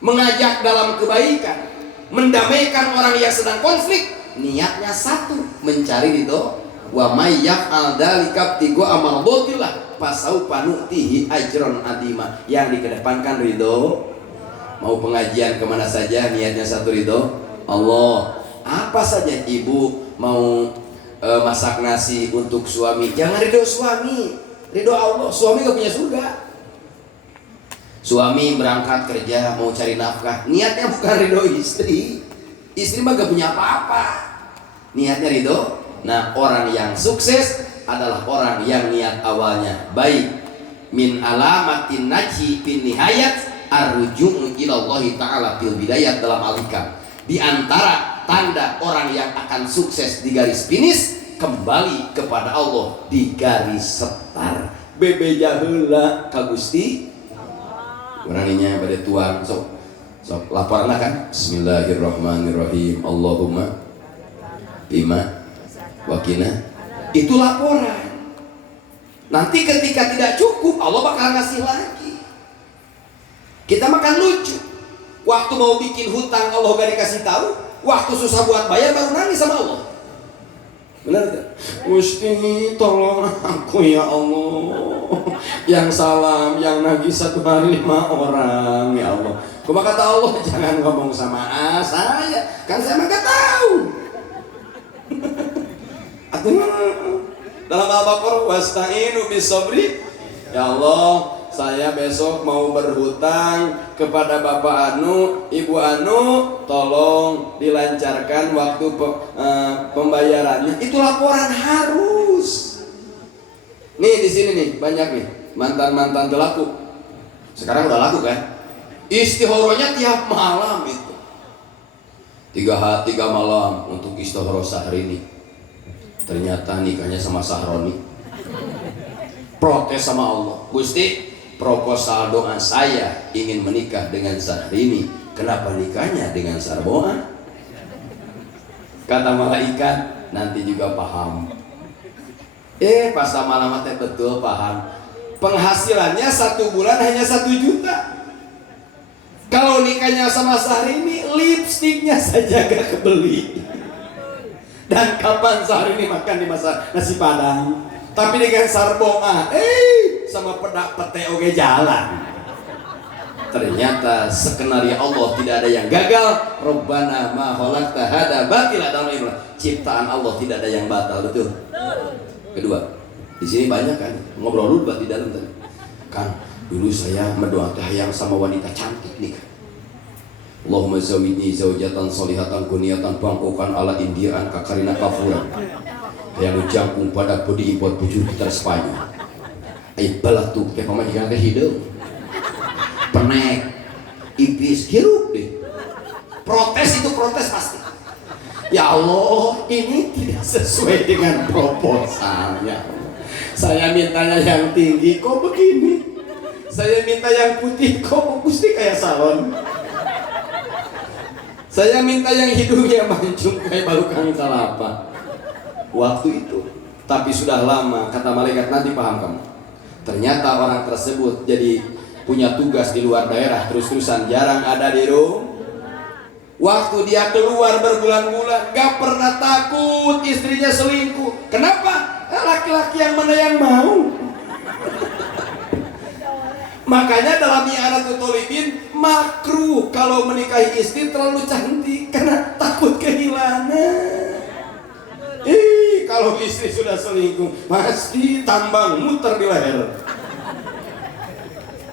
mengajak dalam kebaikan, mendamaikan orang yang sedang konflik, niatnya satu, mencari ridho. Wa may yaf'al dzalika ibtigha'a mardatillah fasaufa nu'tihi ajran 'azima. Yang dikedepankan ridho. Mau pengajian kemana saja niatnya satu ridho Allah. Apa saja, ibu mau masak nasi untuk suami, jangan ridho suami, ridho Allah. Suami gak punya surga. Suami berangkat kerja mau cari nafkah, niatnya bukan ridho istri. Istri mah gak punya apa-apa, niatnya ridho. Nah, orang yang sukses adalah orang yang niat awalnya baik. Min alamatin najhi bin nihayat arju'u ilallahi ta'ala fil bidayat dalam al-hikam. Di antara tanda orang yang akan sukses di garis finish, kembali kepada Allah di garis setar. Bebe jaheula ka Gusti. Beraninya pada tuan sok laporna kan. Bismillahirrahmanirrahim. Allahumma bima wakina. Itu laporan. Nanti ketika tidak cukup, Allah bakal ngasih lagi. Kita makan lucu. Waktu mau bikin hutang Allah gak dikasih tahu. Waktu susah buat bayar baru nangis sama Allah. Benar tidak? Gusti tolong aku ya Allah. Yang salam, yang nagih 1 hari 5 orang ya Allah. Cuma kata Allah, jangan ngomong sama saya. Kan saya mah gak tahu. Dalam Al-Baqarah wasta'inu bis-sabri. Ya Allah, saya besok mau berhutang kepada Bapak Anu, Ibu Anu, tolong dilancarkan waktu pembayarannya. Itu laporan harus. Nih di sini nih banyak nih mantan-mantan laku. Sekarang udah laku kan? Istihoronya tiap malam itu. 3 malam untuk istihoro sehari ini. Ternyata nikahnya sama Sahroni. Protes sama Allah. Gusti, proposal doa saya ingin menikah dengan Syahrini. Kenapa nikahnya dengan Sarboa? Kata malaikat, nanti juga paham. Pas lama-lama teh betul paham. Penghasilannya 1 bulan hanya 1 juta. Kalau nikahnya sama Syahrini, lipstiknya saja gak kebeli. Dan kapan Syahrini makan di masa nasi padang? Tapi dengan Sarboa, sama pedak pete oge jalan. Ternyata skenario Allah tidak ada yang gagal. Rabbana ma khalaqta hada batila dalam iman. Ciptaan Allah tidak ada yang batal, betul? Kedua, di sini banyak kan ngobrol dulu di dalam tadi. Kan dulu saya mendoakan yang sama wanita cantik nih kan. Allahumma zawidni zawjatan solihatan kuniyatan bangkokan ala indiaan kakarina kafuran yang jangkung pada budi import bujur gitar Spanyol. Balat tuh kayak pemajikan teh hidung penek ipis hirup deh. Protes itu protes pasti. Ya Allah, ini tidak sesuai dengan proposalnya. Saya mintanya yang tinggi kok begini. Saya minta yang putih kok Gusti kayak salon. Saya minta yang hidungnya mancung kayak bau kang kelapa. Waktu itu, tapi sudah lama, kata malaikat nanti paham kamu. Ternyata orang tersebut jadi punya tugas di luar daerah, terus-terusan jarang ada di rumah. Waktu dia keluar berbulan-bulan, gak pernah takut istrinya selingkuh. Kenapa? Laki-laki yang mana yang mau? Makanya dalam I'anatul Thalibin makruh kalau menikahi istri terlalu cantik karena takut kehilangan. Kalau istri sudah selingkuh pasti tambang muter di leher.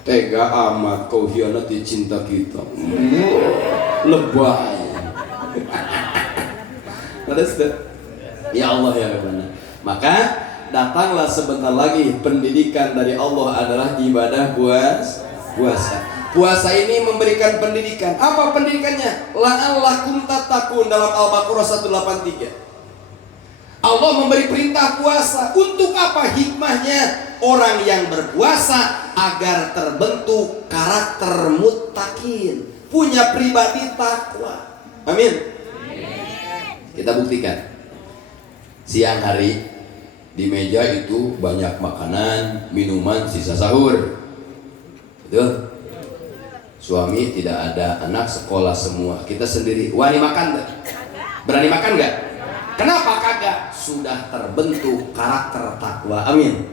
Tega amat kau hianati cinta kita. Lebay. Ya Allah ya Rabbana. Maka datanglah sebentar lagi pendidikan dari Allah adalah ibadah puasa. Puasa ini memberikan pendidikan. Apa pendidikannya? La'allakum tattaqun dalam Al-Baqarah 183. Allah memberi perintah puasa. Untuk apa hikmahnya? Orang yang berpuasa agar terbentuk karakter muttaqin, punya pribadi takwa. Amin. Kita buktikan. Siang hari di meja itu banyak makanan, minuman, sisa sahur. Betul? Suami tidak ada, anak sekolah semua. Kita sendiri. Wani makan gak? Berani makan gak? Kenapa kagak? Sudah terbentuk karakter takwa. Amin.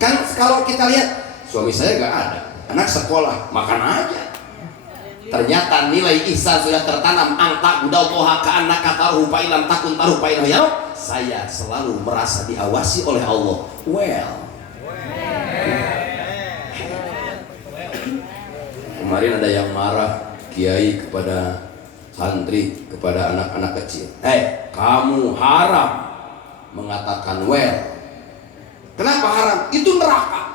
Kan kalau kita lihat suami saya gak ada, anak sekolah, makan aja. Ternyata nilai ihsan sudah tertanam. Angka budal poha ka anak kata rupa ilam takun tarupa ilam ya. Saya selalu merasa diawasi oleh Allah. Kemarin ada yang marah kiai kepada santri, kepada anak-anak kecil. Kamu haram mengatakan Kenapa haram? Itu neraka.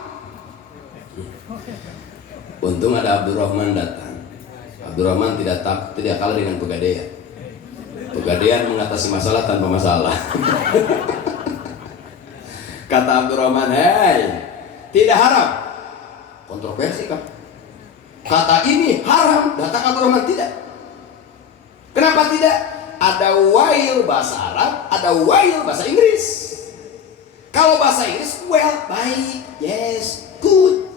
Untung ada Abdurrahman datang. Abdurrahman tidak kalah dengan Pegadaian. Pegadaian mengatasi masalah tanpa masalah. Kata Abdurrahman, tidak haram. Kontroversi kan? Kata ini haram, datang Abdurrahman tidak. Kenapa tidak? Ada wail bahasa Arab, ada wail bahasa Inggris. Kalau bahasa Inggris, baik, yes, good,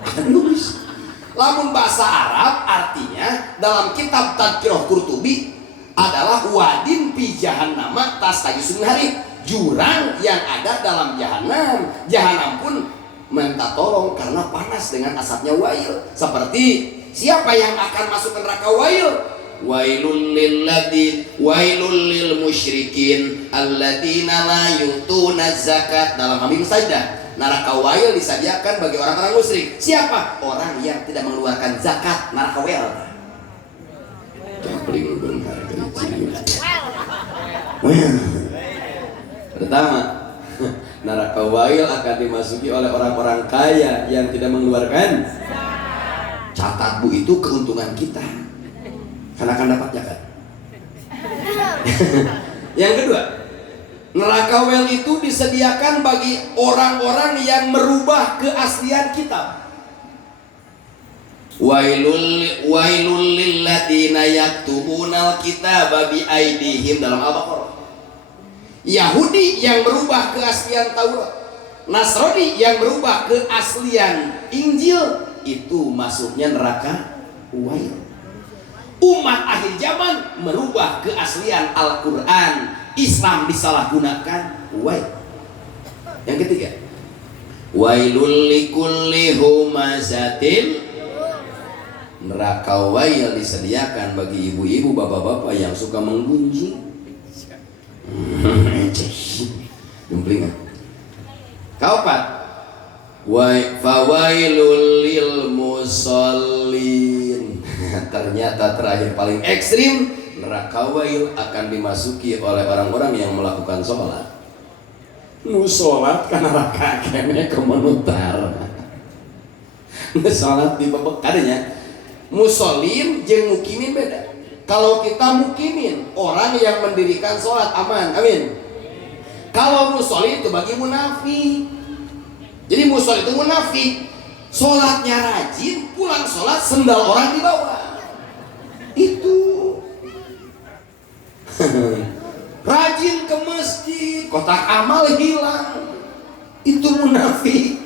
bagus. Lamun bahasa Arab artinya dalam kitab Tadkirah Qurtubi adalah wadin pi jahannama tastayusun hari, jurang yang ada dalam jahanam. Jahanam pun minta tolong karena panas dengan asapnya wail. Seperti siapa yang akan masuk ke neraka wail? Wailul lil musyrikin alladzina la yutuna zakat. Dalam Hamim Sajdah, neraka wail disediakan bagi orang-orang musyrik. Siapa? Orang yang tidak mengeluarkan zakat, neraka wail. Pertama, neraka wail akan dimasuki oleh orang-orang kaya yang tidak mengeluarkan. Catat Bu, itu keuntungan kita. Karena akan dapat zakat. Yang kedua, neraka wel itu disediakan bagi orang-orang yang merubah keaslian kitab. Wailul lil ladzina yaktubunal kitaba bi aidihim dalam Al-Baqarah. Yahudi yang merubah keaslian Taurat, Nasrani yang merubah keaslian Injil, itu masuknya neraka wail. Umat akhir zaman merubah keaslian Al-Quran, Islam disalahgunakan, wail. Yang ketiga, wailul likulli humazatin, neraka wail disediakan bagi ibu-ibu, bapak-bapak yang suka menggunjing. Dumplingan. Keempat, fawailul lil musallin. Ternyata terakhir paling ekstrim, neraka wail akan dimasuki oleh orang-orang yang melakukan sholat. Sholat karena neraka kene kemenutar. Sholat di bebek adanya. Musallin jeung mukimin beda. Kalau kita mukimin, orang yang mendirikan sholat aman, amin. Kalau musallin itu bagi munafik. Jadi musallin itu munafik. Sholatnya rajin, pulang sholat sendal orang di bawah. Itu rajin ke masjid, kotak amal hilang. Itu munafik.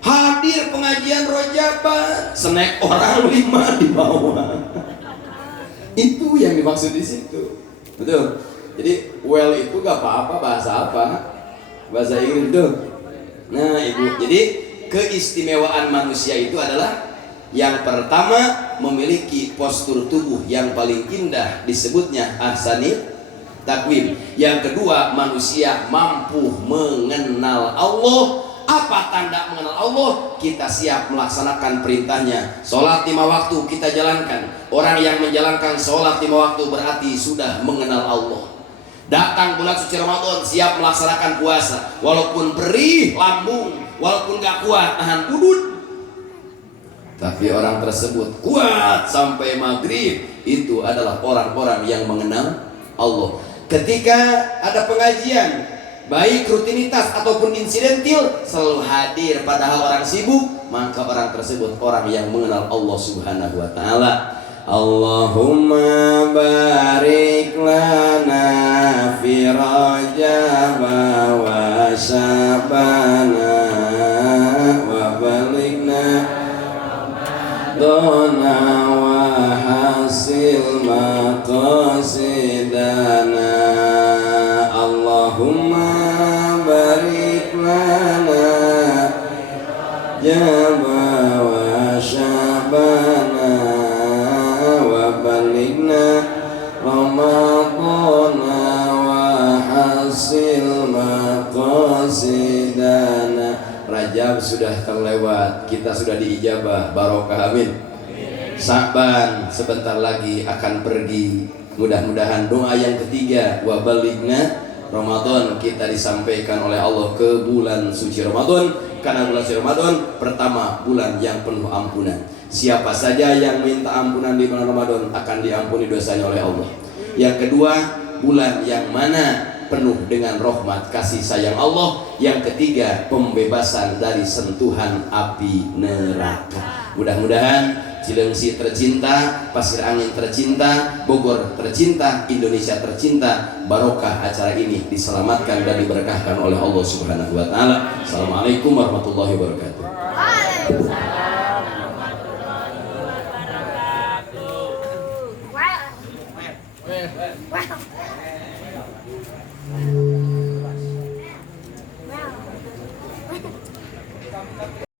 Hadir pengajian Rojaba, snack orang 5 di bawah. Itu yang dimaksud di situ. Betul. Jadi well itu gak apa-apa, bahasa apa? Bahasa Inggris itu. Nah, Ibu. Jadi keistimewaan manusia itu adalah yang pertama memiliki postur tubuh yang paling indah, disebutnya ahsanit takwim. Yang kedua, manusia mampu mengenal Allah. Apa tanda mengenal Allah? Kita siap melaksanakan perintahnya. Sholat 5 waktu kita jalankan. Orang yang menjalankan sholat 5 waktu berarti sudah mengenal Allah. Datang bulan suci Ramadan, siap melaksanakan puasa. Walaupun perih lambung, walaupun gak kuat nahan udut, tapi orang tersebut kuat sampai maghrib. Itu adalah orang-orang yang mengenal Allah. Ketika ada pengajian, baik rutinitas ataupun insidentil, selalu hadir padahal orang sibuk, maka orang tersebut orang yang mengenal Allah Subhanahu wa taala. Allahumma barik lana fi Rajab wa Sya'bana wa balighna dona wa hasil maqasidana. Allahumma barik lana jaba wa syabana wa balighna ramadana wa hasil maqasidana. Rajab sudah terlewat, kita sudah diijabah, barokah amin. Sa'ban sebentar lagi akan pergi. Mudah-mudahan doa yang ketiga, wa balighna Ramadan, kita disampaikan oleh Allah ke bulan suci Ramadan. Karena bulan suci Ramadan pertama bulan yang penuh ampunan. Siapa saja yang minta ampunan di bulan Ramadan akan diampuni dosanya oleh Allah. Yang kedua, bulan yang mana penuh dengan rahmat kasih sayang Allah. Yang ketiga, pembebasan dari sentuhan api neraka. Mudah-mudahan Cilengsi tercinta, Pasir Angin tercinta, Bogor tercinta, Indonesia tercinta, barokah acara ini diselamatkan dan diberkahkan oleh Allah Subhanahu wa taala. Assalamualaikum warahmatullahi wabarakatuh. Waalaikumsalam warahmatullahi wabarakatuh.